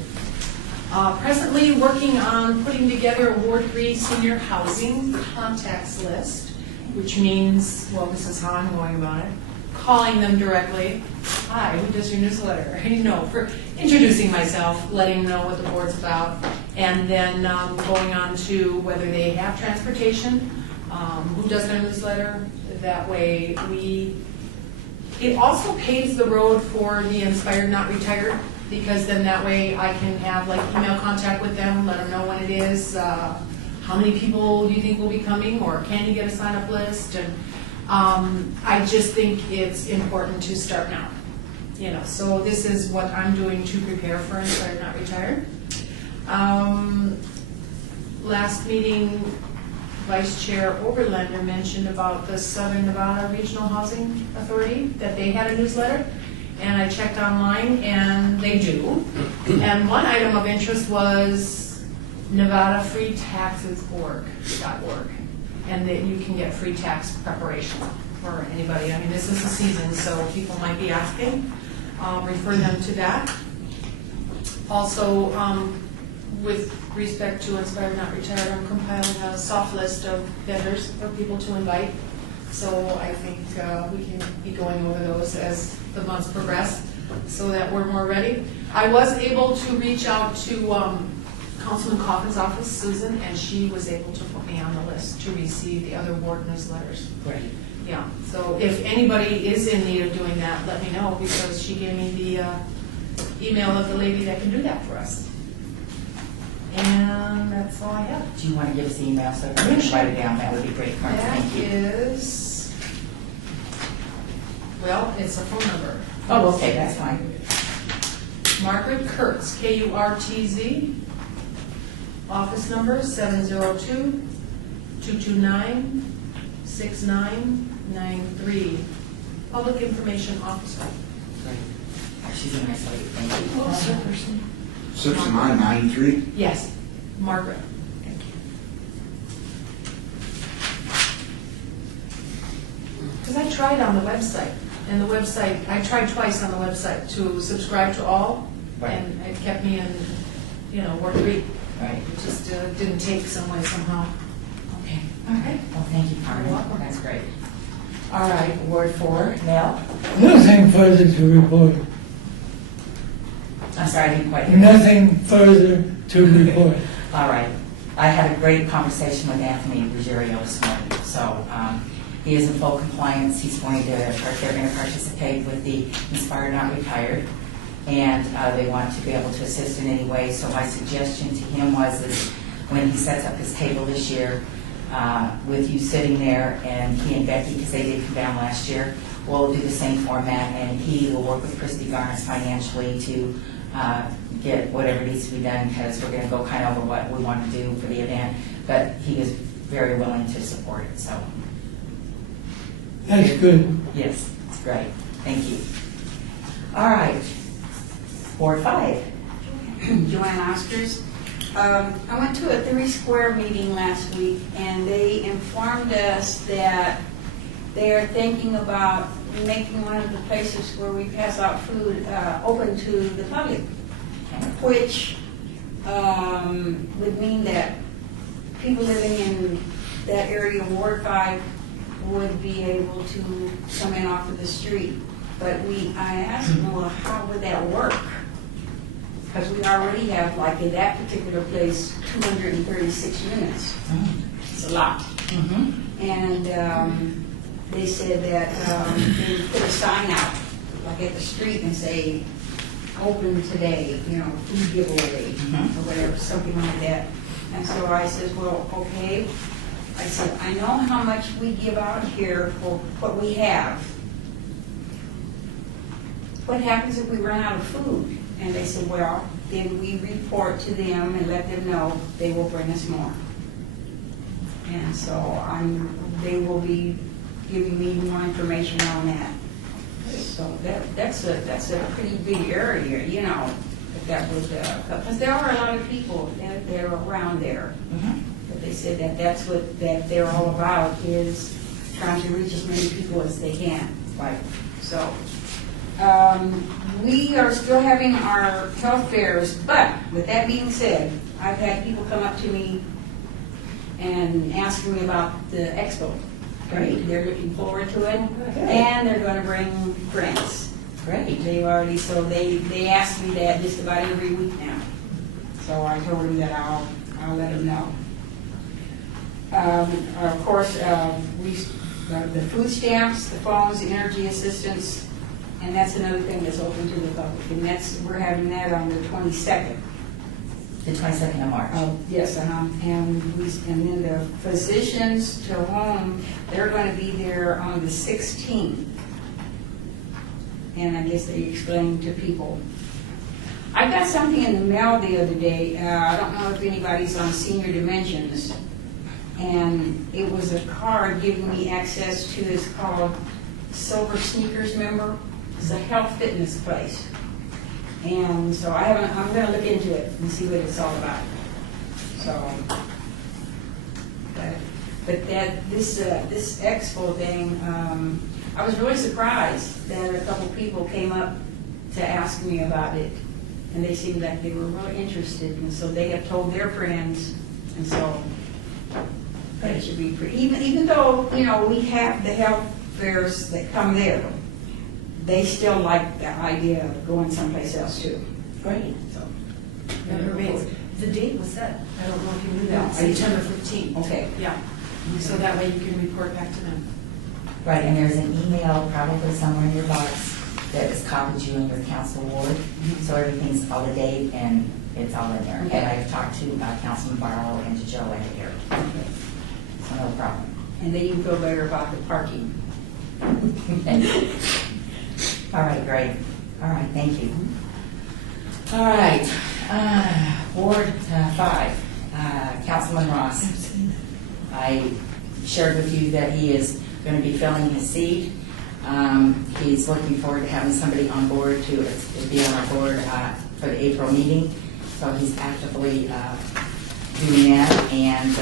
Presently working on putting together a Ward 3 senior housing contacts list, which means, well, this is how I'm going about it, calling them directly. Hi, who does your newsletter? For introducing myself, letting them know what the board's about, and then going on to whether they have transportation, who does their newsletter. That way it also paves the road for the Inspired Not Retired, because then that way I can have email contact with them, let them know when it is, how many people do you think will be coming, or can you get a sign-up list? And I just think it's important to start now. So this is what I'm doing to prepare for Inspired Not Retired. Last meeting, Vice Chair Oberlander mentioned about the Southern Nevada Regional Housing Authority, that they had a newsletter, and I checked online, and they do. And one item of interest was NevadaFreeTaxes.org, and that you can get free tax preparation for anybody. I mean, this is the season, so people might be asking. Refer them to that. Also, with respect to Inspired Not Retired, I'm compiling a soft list of vendors for people to invite. So I think we can be going over those as the months progress, so that we're more ready. I was able to reach out to Councilman Coffin's office, Susan, and she was able to put me on the list to receive the other ward newsletters. Great. Yeah, so if anybody is in need of doing that, let me know, because she gave me the email of the lady that can do that for us. And that's all I have. Do Do you want to give us the email so that we can write it down? That would be great, Martha, That thank you. is, well, it's a phone number. Oh, okay, that's fine. Margaret Kurtz, Kurtz. Office number 702-229-6993. Public Information Officer. Great. She's a nice lady, thank you. 6993. Yes, Margaret. Thank you. Because I tried on the website, and the website, I tried twice on the website to subscribe to all, Right. and it kept me in, Ward 3. Right, It just didn't take some way somehow. okay. All right. Well, thank you, Carmen. You're welcome. That's great. All right, Ward 4, Nell? Nothing further to report. I'm sorry, I didn't quite hear that. Nothing further to report. All right. I had a great conversation with Anthony Ruggiero this morning. So he is in full compliance. He's going to, they're going to participate with the Inspired Not Retired. And they want to be able to assist in any way. So my suggestion to him was is when he sets up his table this year, with you sitting there and he and Becky, because they did come down last year, we'll do the same format and he will work with Christy Garnis financially to get whatever needs to be done, because we're going to go kind of over what we want to do for the event. But he is very willing to support it, so That's good. yes, it's great. Thank you. All right, Ward 5. Joanne Oscars. I went to a 3 Square meeting last week, and they informed us that they are thinking about making one of the places where we pass out food open to the public, which would mean that people living in that area, Ward 5, would be able to come in off of the street. But I asked them, well, how would that work? Because we already have, like in that particular place, 236 units. It's a lot. And they said that they would put a sign out, like at the street, and say, open today, food giveaway, or whatever, something like that. And so I said, well, okay. I said, I know how much we give out here for what we have. What happens if we run out of food? And they said, well, then we report to them and let them know they will bring us more. And so they will be giving me more information on that. So that's a pretty big area, that would, because there are a lot of people that are around there. But they said that's what they're all about, is trying to reach as many people as they can. Right. So, we are still having our health fairs, but with that being said, I've had people come up to me and ask me about the expo. Great. They're looking forward to it, Good. and they're going to bring friends. Great. They ask me that just about every week now. So I told them that I'll let them know. Of course, the food stamps, the phones, the energy assistance, and that's another thing that's open to the public. And we're having that on the 22nd. The 22nd of March. Yes, and then the physicians to home, they're going to be there on the 16th. And I guess they explained to people. I got something in the mail the other day. I don't know if anybody's on Senior Dimensions. And it was a card giving me access to, it's called Silver Sneakers Member. It's a health fitness place. And so I'm going to look into it and see what it's all about. So, but this expo thing, I was really surprised that a couple people came up to ask me about it, and they seemed like they were really interested, and so they have told their friends, and so it should be pretty. Even though we have the health fairs that come there, they still like the idea of going someplace else too. Great. So, The date was set. I don't know if you knew No, that. I didn't. September 15th. okay. Yeah. So that way you can report back to them. Right, and there's an email probably somewhere in your box that has copied you in your council ward. So everything's all the date and It's all in there. And I've talked to Councilman Barlow and to Joe Aguirre. So no problem. And then you feel better about the parking. All right, great. All right, thank you. All right, Ward 5, Councilman Ross. I shared with you that he is going to be filling his seat. He's looking forward to having somebody on board to be on our board for the April meeting. So he's actively doing that, and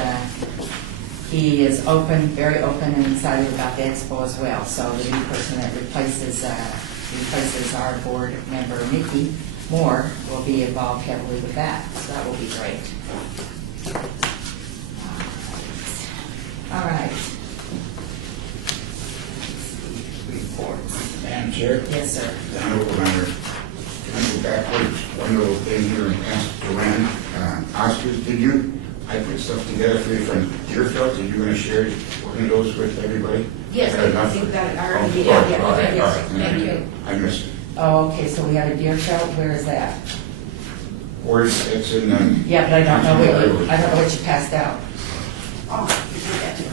he is open, very open and excited about the expo as well. So the new person that replaces our board member, Nikki Moore, will be involved heavily with that. So that will be great. All right. Reports. Madam Chair? Yes, sir. Don Overlander. Can I go backwards one little thing here and ask Joanne? Oscars, did you, I put stuff together for you from Deerfield. Are you going to share one of those with everybody? Yes, Is that enough? I think that I Oh, already did. all right, Yeah, all right, yes, all right. thank you. I missed it. Oh, okay, so we have a Deerfield. Where is that? Or it's in, Yeah, but I don't know what you passed out. Oh, you did that too.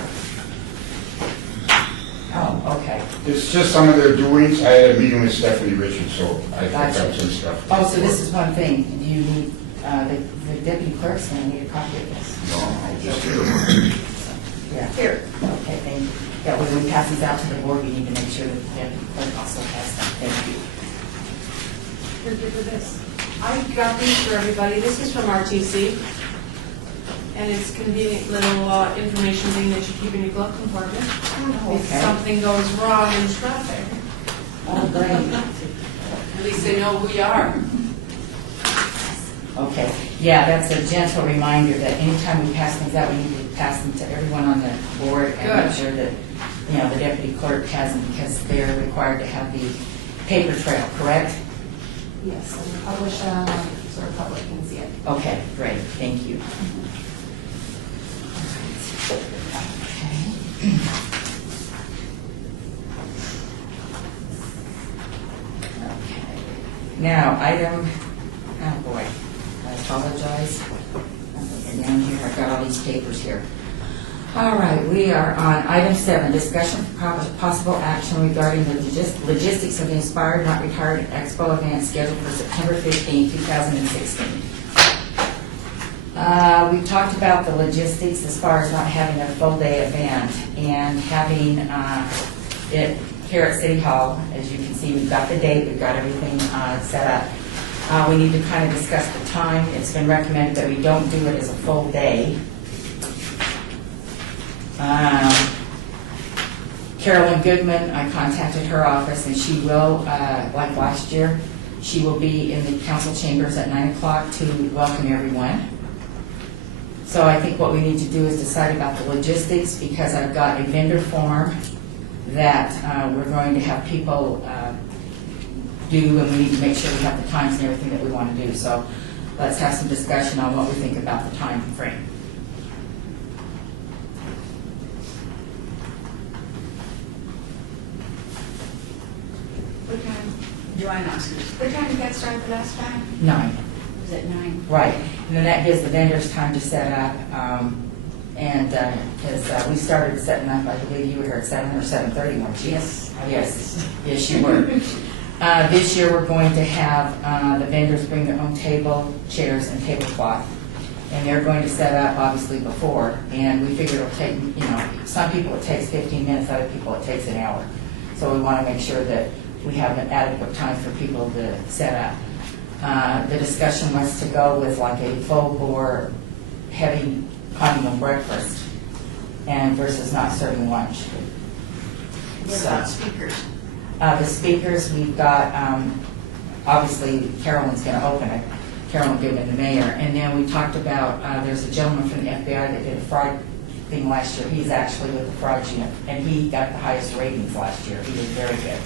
Oh, okay. it's just some of their doings. I had a meeting with Stephanie Richards, so I picked Gotcha. up some stuff. Oh, so this is one thing. Do you need, the deputy clerk's going to need a copy of this? No, I just did it. Yeah. Here. Okay, thank you. Yeah, when we pass these out to the board, we need to make sure that the deputy clerk also has them. Thank you. Here, give her this. I got these for everybody. This is from RTC. And it's convenient little information thing that you keep in your glove compartment. If Okay. something goes wrong in traffic, Oh, great. at least they know who you are. Okay, yeah, that's a gentle reminder that anytime we pass things out, we need to pass them to everyone on the board and make Good. sure that, you know, the deputy clerk has them because they're required to have the paper trail, correct? Yes, and we publish, so the public can see it. Okay, great, thank you. Okay. Okay. Now, item, oh boy, I apologize. I'm looking down here, I've got all these papers here. All right, we are on item 7, discussion for possible action regarding the logistics of the Inspired Not Retired Expo event scheduled for September 15, 2016. We talked about the logistics as far as not having a full-day event and having it here at City Hall. As you can see, we've got the date, we've got everything set up. We need to kind of discuss the time. It's been recommended that we don't do it as a full day. Carolyn Goodman, I contacted her office, and she will, like last year, she will be in the council chambers at 9 o'clock to welcome everyone. So I think what we need to do is decide about the logistics, because I've got a vendor form that we're going to have people do, and we need to make sure we have the times and everything that we want to do. So let's have some discussion on what we think about the time frame. What time, Joanne Oscars, what time did that start the last time? 9. Was it 9? Right, and then that gives the vendors time to set up, and, because we started setting up, I believe you were here at 7 or 7:30, weren't you? Yes. Yes, you were. This year, we're going to have the vendors bring their own table, chairs, and tablecloth, and they're going to set up, obviously, before, and we figure it'll take, you know, some people it takes 15 minutes, other people it takes an hour. So we want to make sure that we have an adequate time for people to set up. The discussion was to go with like a full bore, heavy continental breakfast, and versus not serving lunch. What about speakers? The speakers, we've got, obviously Carolyn's going to open it, Carolyn Goodman, the mayor, and then we talked about, there's a gentleman from the FBI that did a fried thing last year. He's actually with the fried unit, and he got the highest ratings last year. He was very good.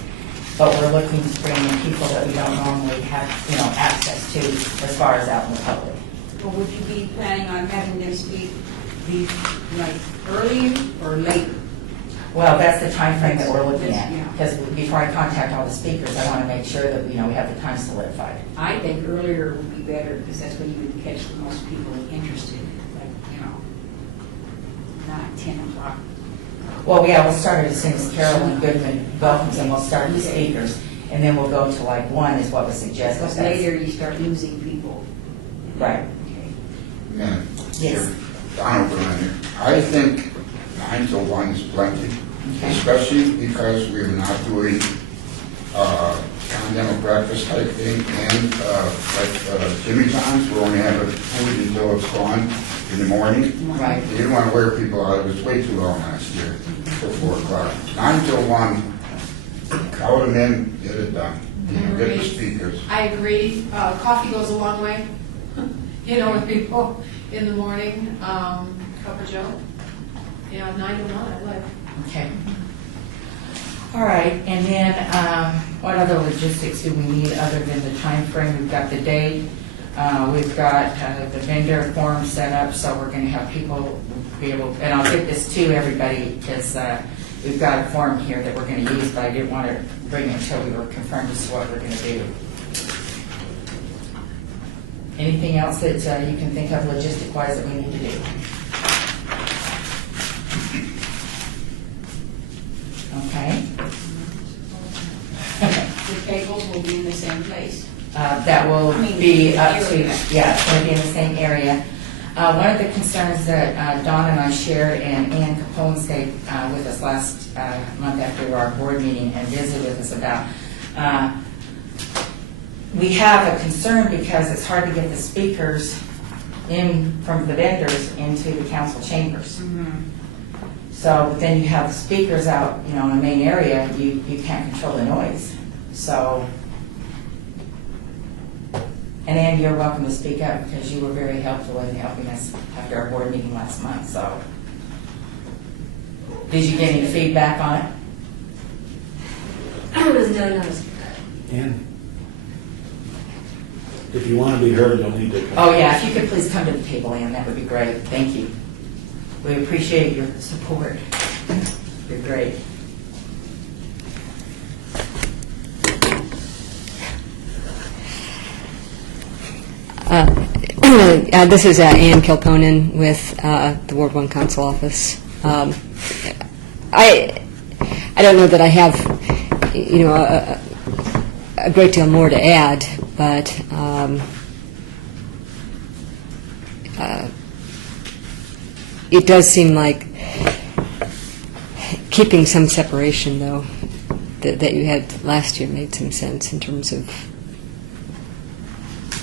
But we're looking to bring in people that we don't normally have, you know, access to as far as out in the public. Or would you be planning on having them speak, be like early or later? Well, that's the time frame that we're looking at, Yeah. because before I contact all the speakers, I want to make sure that, we have the time solidified. I think earlier would be better, because that's when you would catch the most people interested, like, not 10 o'clock. Well, yeah, we'll start it as soon as Carolyn Goodman welcomes, and we'll start the speakers, and then we'll go to like 1 is what was suggested. Because later you start losing people. Right. Okay. And Yes. Donald Brennan, I think 9 to 1 is plenty, Okay. especially because we're not doing continental breakfast type thing, and like Jimmy John's, we're only having food until it's gone in the morning. Right. You didn't want to wear people out, it was way too long last year, till 4 o'clock. 9 till 1, call them in, get it done, get the speakers. I agree. Coffee goes a long way, with people in the morning. Cup of joe. 9 to 1, I like. Okay. All right, and then what other logistics do we need other than the time frame? We've got the date, we've got the vendor form set up, so we're going to have people be able, and I'll get this to everybody, because we've got a form here that we're going to use, but I didn't want to bring it until we were confirmed as to what we're going to do. Anything else that you can think of logistic-wise that we need to do? Okay. The tables will be in the same place. That will be up to, yeah, it's going to be in the same area. One of the concerns that Dawn and I shared, and Ann Capone stayed with us last month after our board meeting and visited with us about, we have a concern because it's hard to get the speakers in from the vendors into the council chambers. So, but then you have the speakers out, in the main area, you can't control the noise. So, and Ann, you're welcome to speak up because you were very helpful in helping us after our board meeting last month, so. Did you get any feedback on it? And if you want to be heard, you'll need to come. Oh, yeah, if you could please come to the table, Ann, that would be great. Thank you. We appreciate your support. You're great. This is Ann Kilconen with the Ward 1 Council Office. I don't know that I have, a great deal more to add, but it does seem like keeping some separation, though, that you had last year made some sense in terms of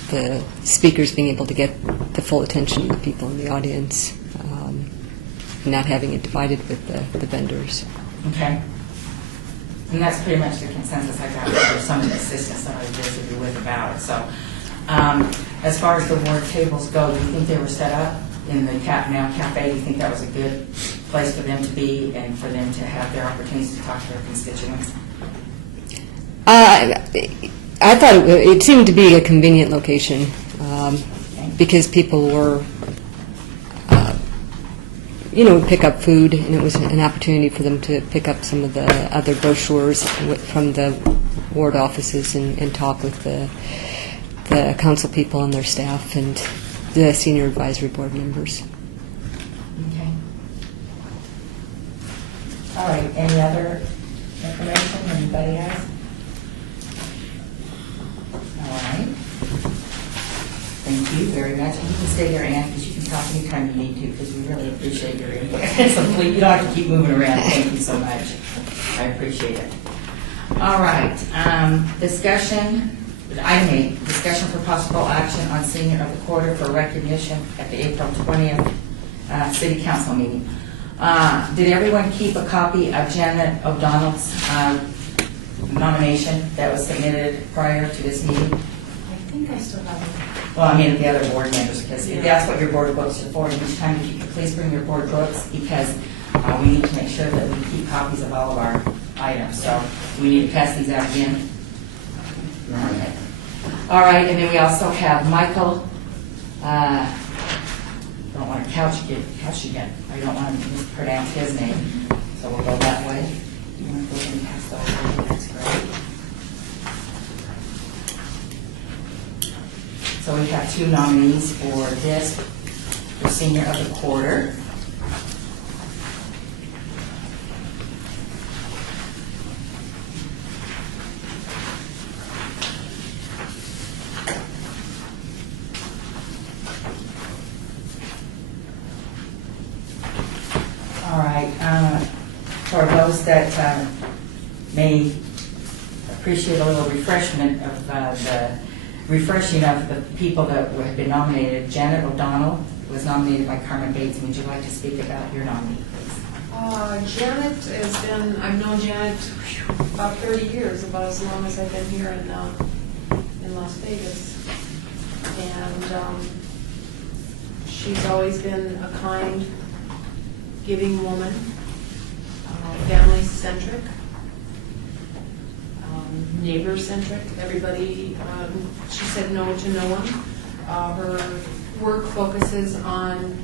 the speakers being able to get the full attention of the people in the audience, and not having it divided with the vendors. Okay. And that's pretty much the consensus I got from some of the assistants that I visited with about it. So, as far as the ward tables go, do you think they were set up in the cafe? Do you think that was a good place for them to be and for them to have their opportunities to talk to their constituents? I thought it seemed to be a convenient location because people were, would pick up food, and it was an opportunity for them to pick up some of the other brochures from the ward offices and talk with the council people and their staff and the senior advisory board members. Okay. All right. Any other information? Anybody else? All right. Thank you very much. And you can stay there, Ann, because you can talk anytime you need to, because we really appreciate your input. You don't have to keep moving around. Thank you so much. I appreciate it. All right. Discussion. Item 8, discussion for possible action on senior of the quarter for recognition at the April 20th City Council meeting. Did everyone keep a copy of Janet O'Donnell's nomination that was submitted prior to this meeting? I think I still have it. Well, I mean, the other board members, because that's what your board books are for. And each time, if you could please bring your board books, because we need to make sure that we keep copies of all of our items. So we need to pass these out again. Okay. All right, and then we also have Michael, I don't want to couch again. I don't want to mispronounce his name. So we'll go that way. You want to go ahead and pass that over? That's great. So we have two nominees for this, for Senior of the Quarter. All right, for those that may appreciate a little refreshment of refreshing of the people that have been nominated, Janet O'Donnell was nominated by Carmen Bates. Would you like to speak about your nominee, please? Janet has been, I've known Janet about 30 years, about as long as I've been here in Las Vegas. And she's always been a kind, giving woman, family-centric, neighbor-centric. Everybody, she said no to no one. Her work focuses on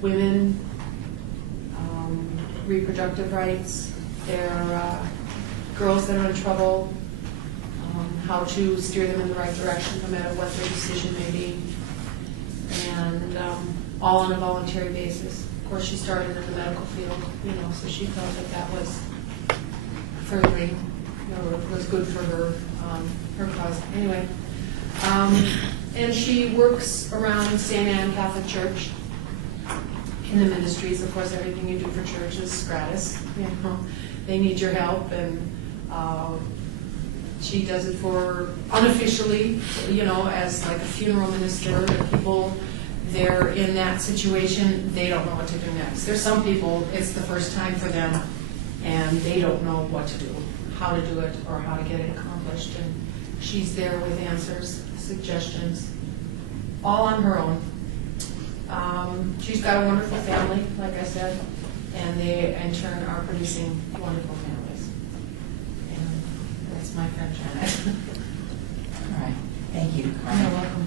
women, reproductive rights, their girls that are in trouble, how to steer them in the right direction no matter what their decision may be, and all on a voluntary basis. Of course, she started in the medical field, so she felt that that was fairly, was good for her, her cause. Anyway, and she works around St. Anne Catholic Church in the ministries. Of course, everything you do for church is gratis. They need your help, and she does it for unofficially, as like a funeral minister. The people, they're in that situation, they don't know what to do next. There's some people, it's the first time for them, and they don't know what to do, how to do it, or how to get it accomplished. And she's there with answers, suggestions, all on her own. She's got a wonderful family, like I said, and they, in turn, are producing wonderful families. And that's my friend Janet. All right, thank you. You're welcome.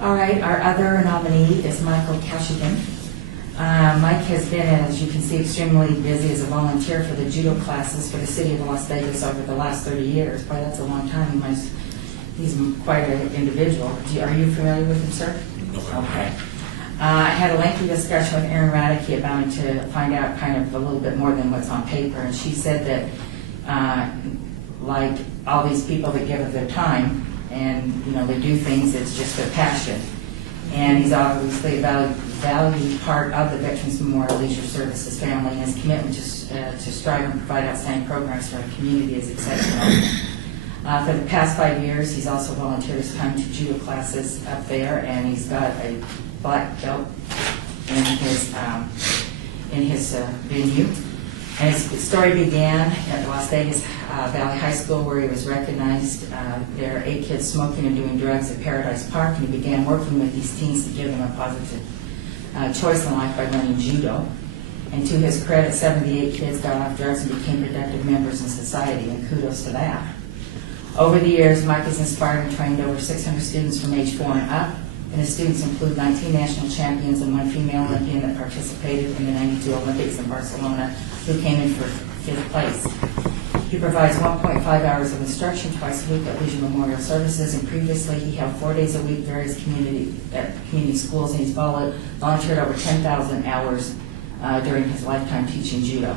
All right, our other nominee is Michael Kashigan. Mike has been, as you can see, extremely busy as a volunteer for the judo classes for the city of Las Vegas over the last 30 years. Boy, that's a long time. He's quite an individual. Are you familiar with him, sir? Okay. I had a lengthy discussion with Erin Radicke about it to find out kind of a little bit more than what's on paper, and she said that like all these people that give of their time and they do things, it's just their passion. And he's obviously a valued part of the Veterans Memorial Leisure Services family, and his commitment to strive and provide outstanding programs for our community is exceptional. For the past 5 years, he's also volunteered his time to judo classes up there, and he's got a black belt in his venue. And his story began at Las Vegas Valley High School, where he was recognized. There are 8 kids smoking and doing drugs at Paradise Park, and he began working with these teens to give them a positive choice in life by learning judo. And to his credit, 78 kids got off drugs and became productive members in society, and kudos to that. Over the years, Mike has inspired and trained over 600 students from age 4 and up, and his students include 19 national champions and 1 female Olympian that participated in the '92 Olympics in Barcelona, who came in for 5th place. He provides 1.5 hours of instruction twice a week at Legion Memorial Services, and previously he held 4 days a week various community schools, and he's volunteered over 10,000 hours during his lifetime teaching judo.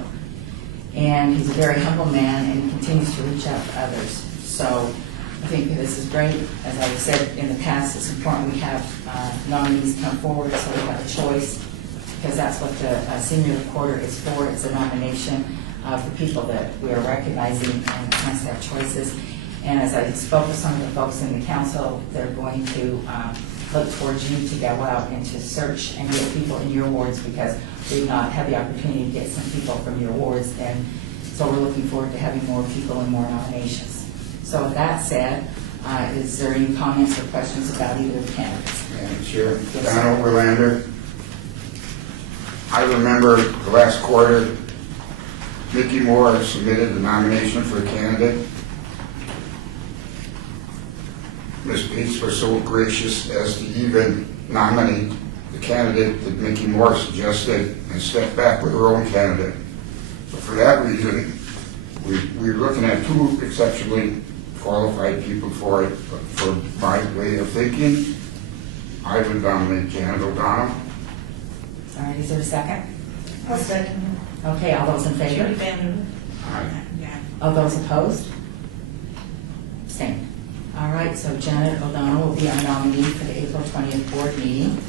And he's a very humble man, and he continues to reach out to others. So I think this is great. As I said in the past, it's important we have nominees come forward so we have a choice, because that's what the Senior Recorder is for. It's a nomination of the people that we are recognizing, and it's nice to have choices. And as I spoke with some of the folks in the council, they're going to look towards you to go out and to search and get people in your wards, because we've not had the opportunity to get some people from your wards, and so we're looking forward to having more people and more nominations. So with that said, is there any comments or questions about either of the candidates? Madam Chair, Yes, Don sir. Overlander. I remember the last quarter, Mickey Moore submitted a nomination for a candidate. Ms. Bates was so gracious as to even nominate the candidate that Mickey Moore suggested and stepped back with her own candidate. So for that reason, we're looking at two exceptionally qualified people for it, but for my way of thinking, I would nominate Janet O'Donnell. All right, is there a second? I'll second. Okay, all those in favor? Aye. All those opposed? Same. All right, so Janet O'Donnell will be our nominee for the April 20th board meeting.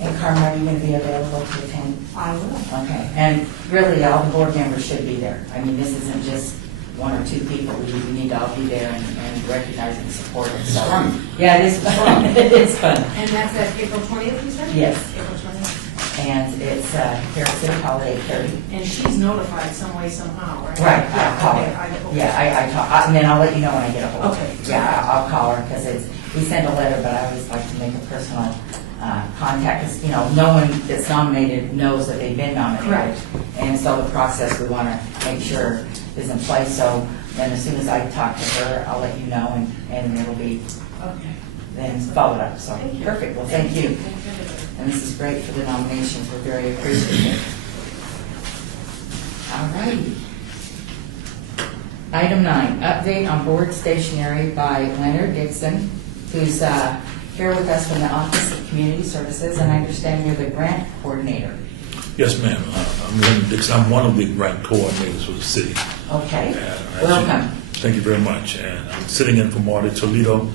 And Carmen, are you going to be available to attend? I will. Okay, and really, all the board members should be there. I mean, this isn't just one or two people. We need to all be there and recognize and support it. It's So, fun. yeah, it is fun. It is fun. And that's at April 20th, you said? Yes. April 20th. And it's here at City Hall at 8:30. And she's notified some way somehow, right? Right, I'll call Okay, her. Yeah, I talk, and then I'll let you know when I get a hold of her. Okay. Yeah, I'll call her, because we send a letter, but I always like to make a personal contact, because, no one that's nominated knows that they've been nominated. Right. And so the process we want to make sure is in place, so then as soon as I talk to her, I'll let you know, and it'll be Okay. then followed up, so. Thank you. Perfect, well, thank you. And this is great for the nominations, we're very appreciative. All righty. Item 9, update on board stationery by Leonard Dixon, who's here with us from the Office of Community Services, and I understand you're the grant coordinator. Yes, ma'am. I'm Leonard Dixon. I'm one of the grant coordinators for the city. Okay, And I welcome. Thank you very much. And I'm sitting in for Marty Toledo.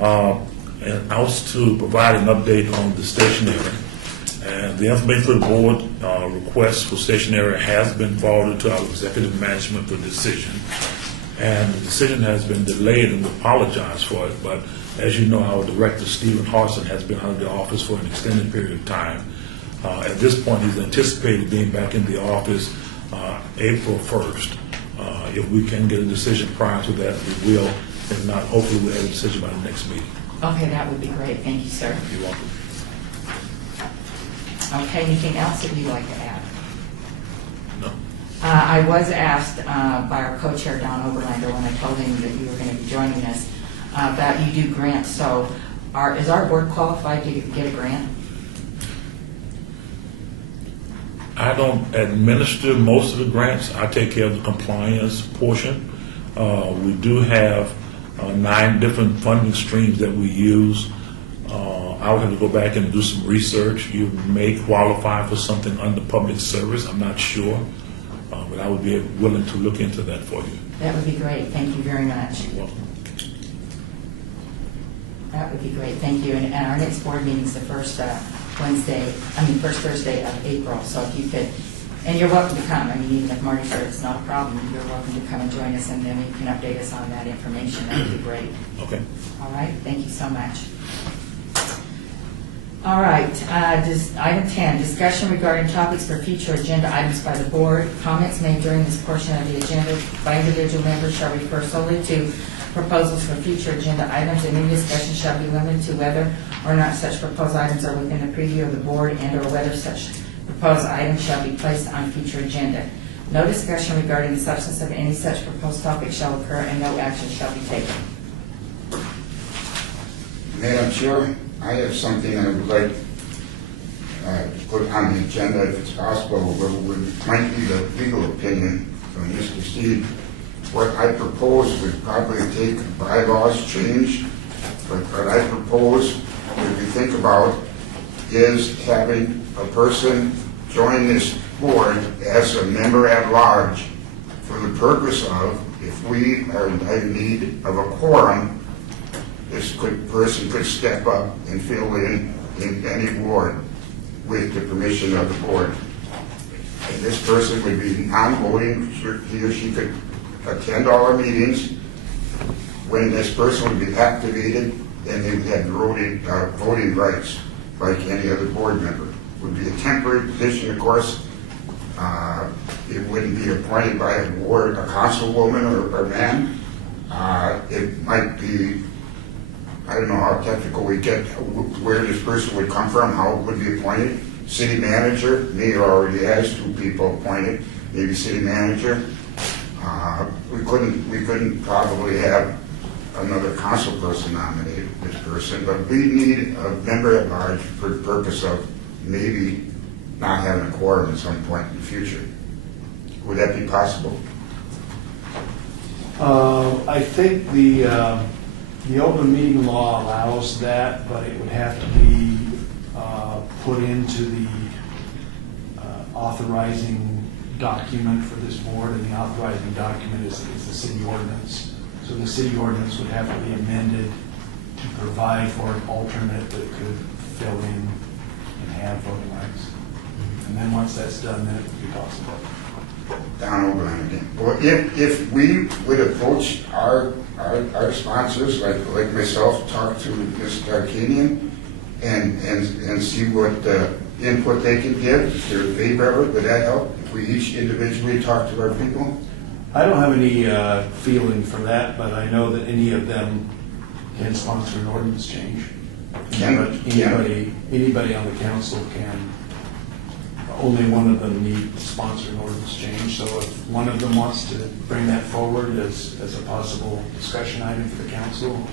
And I was to provide an update on the stationery. And the information for the board request for stationery has been forwarded to our executive management for decision. And the decision has been delayed, and we apologize for it. But as you know, our director, Stephen Harson, has been out of the office for an extended period of time. At this point, he's anticipated being back in the office April 1st. If we can get a decision prior to that, we will. If not, hopefully we'll have a decision by the next meeting. Okay, that would be great, thank you, sir. You're welcome. Okay, anything else that you'd like to add? No. I was asked by our co-chair, Don Oberlander, when I told him that you were going to be joining us, that you do grants. So is our board qualified to get a grant? I don't administer most of the grants. I take care of the compliance portion. We do have 9 different funding streams that we use. I would have to go back and do some research. You may qualify for something under public service. I'm not sure, but I would be willing to look into that for you. That would be great, thank you very much. You're welcome. That would be great, thank you. And our next board meeting is the first first Thursday of April, so if you could, and you're welcome to come. I mean, even if Marty said it's not a problem, you're welcome to come and join us, and then you can update us on that information. That would be great. Okay. All right, thank you so much. All right, item 10, discussion regarding topics for future agenda items by the board. Comments made during this portion of the agenda by individual members shall refer solely to proposals for future agenda items, and any discussion shall be limited to whether or not such proposed items are within the preview of the board and or whether such proposed items shall be placed on future agenda. No discussion regarding the substance of any such proposed topic shall occur, and no action shall be taken. Madam Chair, I have something I would like to put on the agenda if it's possible, what might be the legal opinion from Mr. Steve. What I propose would probably take bylaws change, but what I propose that we think about is having a person join this board as a member at large for the purpose of, if we are in need of a quorum, this person could step up and fill in any ward with the permission of the board. And this person would be non-voting, he or she could attend all our meetings. When this person would be activated, then they would have voting rights like any other board member. It would be a temporary position, of course. It wouldn't be appointed by a ward, a councilwoman or man. It might be, I don't know how technical we get, where this person would come from, how it would be appointed. City manager, mayor already has 2 people appointed, maybe city manager. We couldn't probably have another council person nominate this person, but we need a member at large for the purpose of maybe not having a quorum at some point in the future. Would that be possible? I think the open meeting law allows that, but it would have to be put into the authorizing document for this board, and the authorizing document is the city ordinance. So the city ordinance would have to be amended to provide for an alternate that could fill in and have voting rights. And then once that's done, then it would be possible. Down over and again. Well, if we would approach our sponsors, like myself, talk to Ms. Darkanian and see what input they can give, if they're in favor of it, would that help? If we each individually talk to our people? I don't have any feeling for that, but I know that any of them can sponsor an ordinance change. Anybody on the council can. Only one of them need to sponsor an ordinance change. So if one of them wants to bring that forward as a possible discussion item for the council,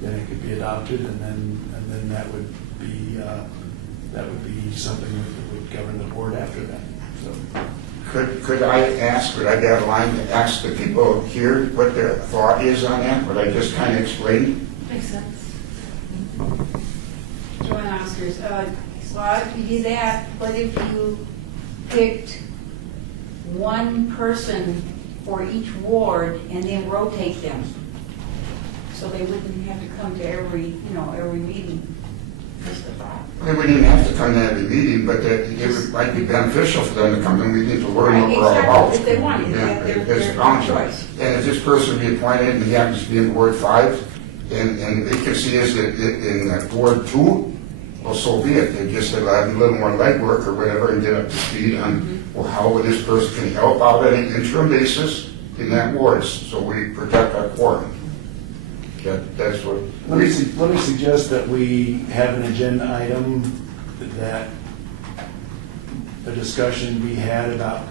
then it could be adopted, and then that would be something that would govern the board after that. So. Could I be out of line to ask the people here what their thought is on that, what I just kind of explained? Makes sense. Joanne Oscars, so I'd do that, but if you picked one person for each ward and then rotate them, so they wouldn't have to come to every meeting. That's the thought. They wouldn't even have to come to every meeting, but it might be beneficial for them to come to meetings to learn what we're all about. If they want it, Yeah, their it's bound to. choice. And if this person be appointed and he happens to be in Ward 5, and they can see us in Ward 2, well, so be it. They just have a little more legwork or whatever and get up to speed on, well, how this person can help out at an interim basis in that ward, so we protect our quorum. That's what. Let me suggest that we have an agenda item that a discussion be had about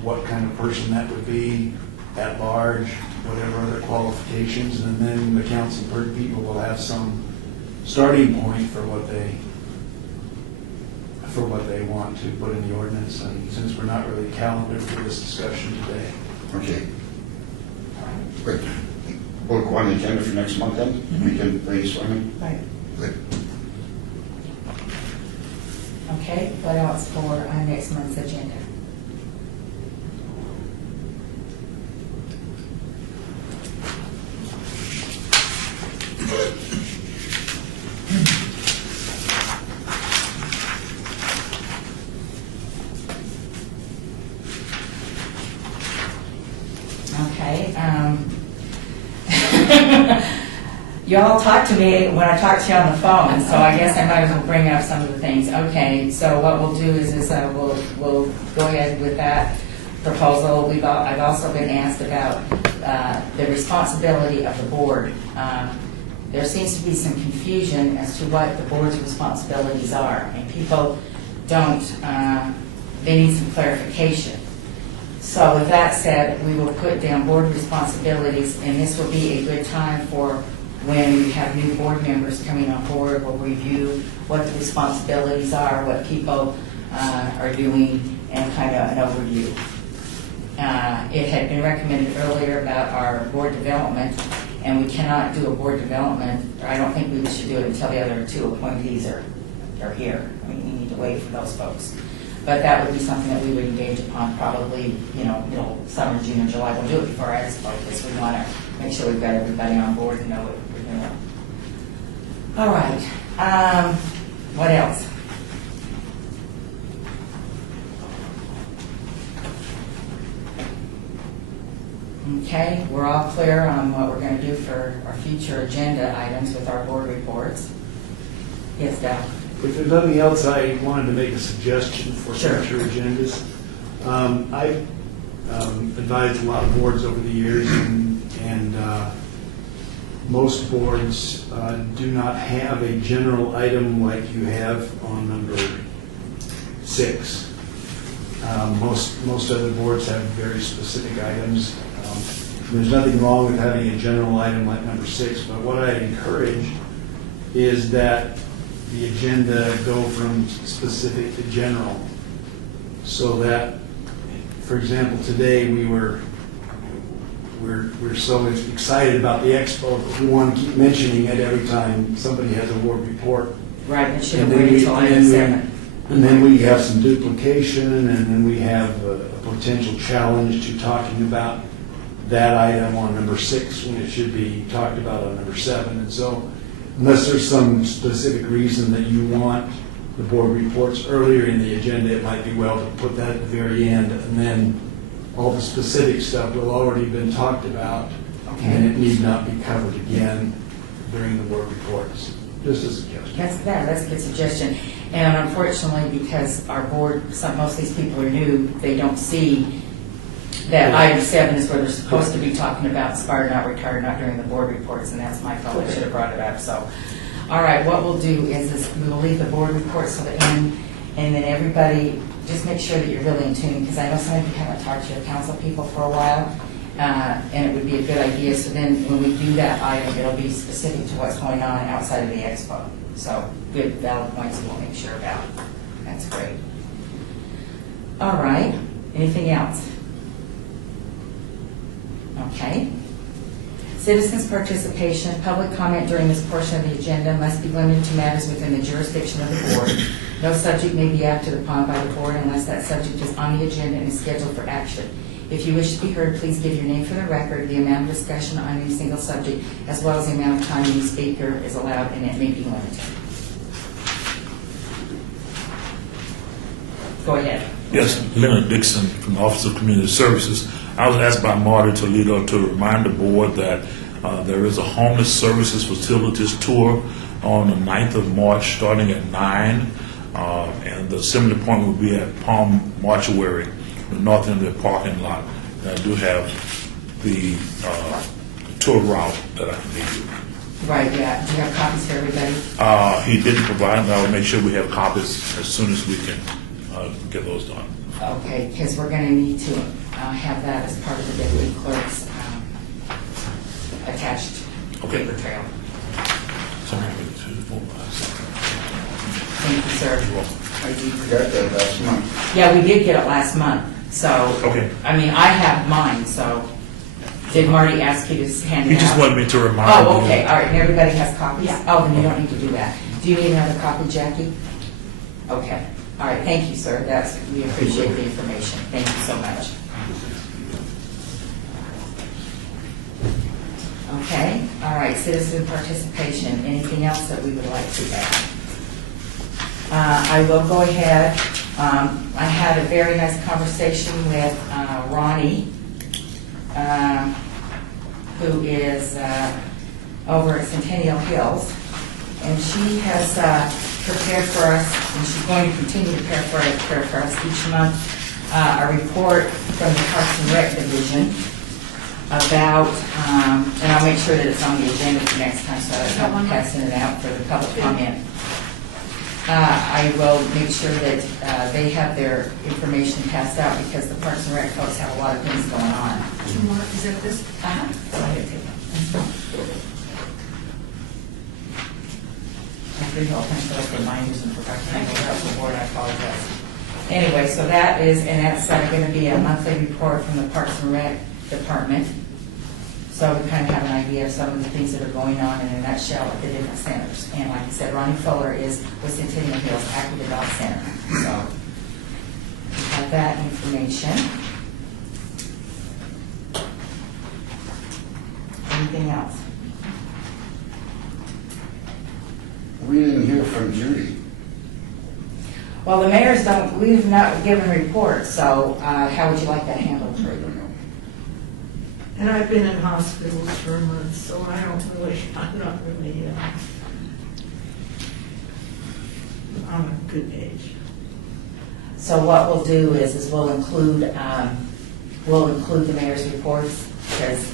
what kind of person that would be at large, whatever other qualifications, and then the council people will have some starting point for what they want to put in the ordinance. And since we're not really calendared for this discussion today. Okay. Good. We'll go on the agenda for next month then? We can brainstorm it? Right. Good. Okay, what else for our next month's agenda? Okay, y'all talked to me when I talked to you on the phone, so I guess I might as well bring up some of the things. Okay, so what we'll do is we'll go ahead with that proposal. I've also been asked about the responsibility of the board. There seems to be some confusion as to what the board's responsibilities are, and people don't, they need some clarification. So with that said, we will put down board responsibilities, and this will be a good time for when we have new board members coming on board. We'll review what the responsibilities are, what people are doing, and kind of an overview. It had been recommended earlier about our board development, and we cannot do a board development, or I don't think we should do it until the other two appointees are here. I mean, we need to wait for those folks. But that would be something that we would engage upon probably, summer, June, or July. We'll do it before I expo because we want to make sure we've got everybody on board and know what we're doing. All right. What else? Okay, we're all clear on what we're going to do for our future agenda items with our board reports. Yes, Dal? If there's nothing else, I wanted to make a suggestion for Sure. future agendas. I've advised a lot of boards over the years, and most boards do not have a general item like you have on number 6. Most other boards have very specific items. There's nothing wrong with having a general item like number 6, but what I encourage is that the agenda go from specific to general, so that, for example, today we're so excited about the expo, but we want to keep mentioning it every time somebody has a ward report. Right, it should have And then waited we- till and item then 7. And then we have some duplication, and then we have a potential challenge to talking about that item on number 6 when it should be talked about on number 7. And so unless there's some specific reason that you want the board reports earlier in the agenda, it might be well to put that at the very end, and then all the specific stuff will already been talked about, and it need not be covered again during the board reports. Just a suggestion. That's a good suggestion. And unfortunately, because our board, most of these people are new, they don't see that item 7 is where they're supposed to be talking about expired, not retired, not during the board reports, and that's my fault. I should have brought it up. So, all right, what we'll do is we will leave the board reports till the end, and then everybody, just make sure that you're really in tune, because I know some of you haven't talked to your council people for a while, and it would be a good idea. So then when we do that item, it'll be specific to what's going on outside of the expo. So good, valid points we'll make sure about. That's great. All right, anything else? Okay. Citizens' participation, public comment during this portion of the agenda must be limited to matters within the jurisdiction of the board. No subject may be acted upon by the board unless that subject is on the agenda and is scheduled for action. If you wish to be heard, please give your name for the record, the amount of discussion on any single subject, as well as the amount of time any speaker is allowed, and it may be limited. Go ahead. Yes, Leonard Dixon from the Office of Community Services. I was asked by Marty Toledo to remind the board that there is a homeless services facilities tour on the 9th of March starting at 9, and the assembly point will be at Palm Mortuary, the north end of the parking lot. And I do have the tour route that I can give you. Right, yeah. Do you have copies for everybody? He didn't provide them. I will make sure we have copies as soon as we can get those done. Okay, because we're going to need to have that as part of the deputy clerk's attached paper trail. So I'm going to 4, 5, 6. Thank you, sir. You're welcome. I got that last month. Yeah, we did get it last month, so. Okay. I mean, I have mine, so. Did Marty ask you to hand it out? He just wanted me to remind you. Oh, okay, all right, and everybody has copies? Yeah. Oh, then you don't need to do that. Do you need another copy, Jackie? Okay, all right, thank you, sir, we appreciate the information, thank you so much. Okay, all right, citizen participation, anything else that we would like to add? I will go ahead, I had a very nice conversation with Ronnie, who is over at Centennial Hills, and she has prepared for us, and she's going to continue to prepare for us each month, a report from the Parks and Rec Division about, and I'll make sure that it's on the agenda for next time, so I'm passing it out for the public comment. I will make sure that they have their information passed out, because the Parks and Rec folks have a lot of things going on. Two more, is it this? Go ahead, take it. I'm pretty open for like reminders and forgot to make up the board, I apologize. Anyway, so that is, and that's going to be a monthly report from the Parks and Rec Department. So we kind of have an idea of some of the things that are going on in a nutshell at the different centers. And like I said, Ronnie Fuller is with Centennial Hills Active Adult Center. So we have that information. Anything else? We didn't hear from Judy. Well, the mayors don't, we've not given reports, so how would you like that handled? And I've been in hospitals for a month, so I'm not really on a good age. So what we'll do is we'll include the mayor's reports, because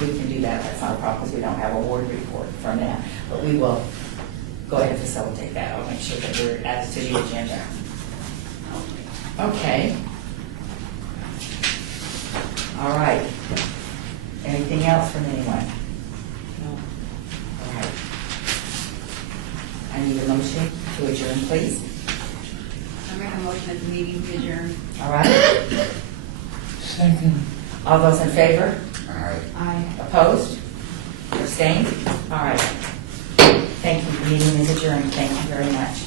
we can do that, that's not a problem, because we don't have a ward report from that. But we will go ahead and facilitate that. I'll make sure that we're added to the agenda. Okay. All right. Anything else from anyone? No. All right. I need a motion to adjourn, please. I make a motion that the meeting be adjourned. All right. Second. All those in favor? All right. Aye. Opposed? Abstained? All right. Thank you. The meeting is adjourned. Thank you very much.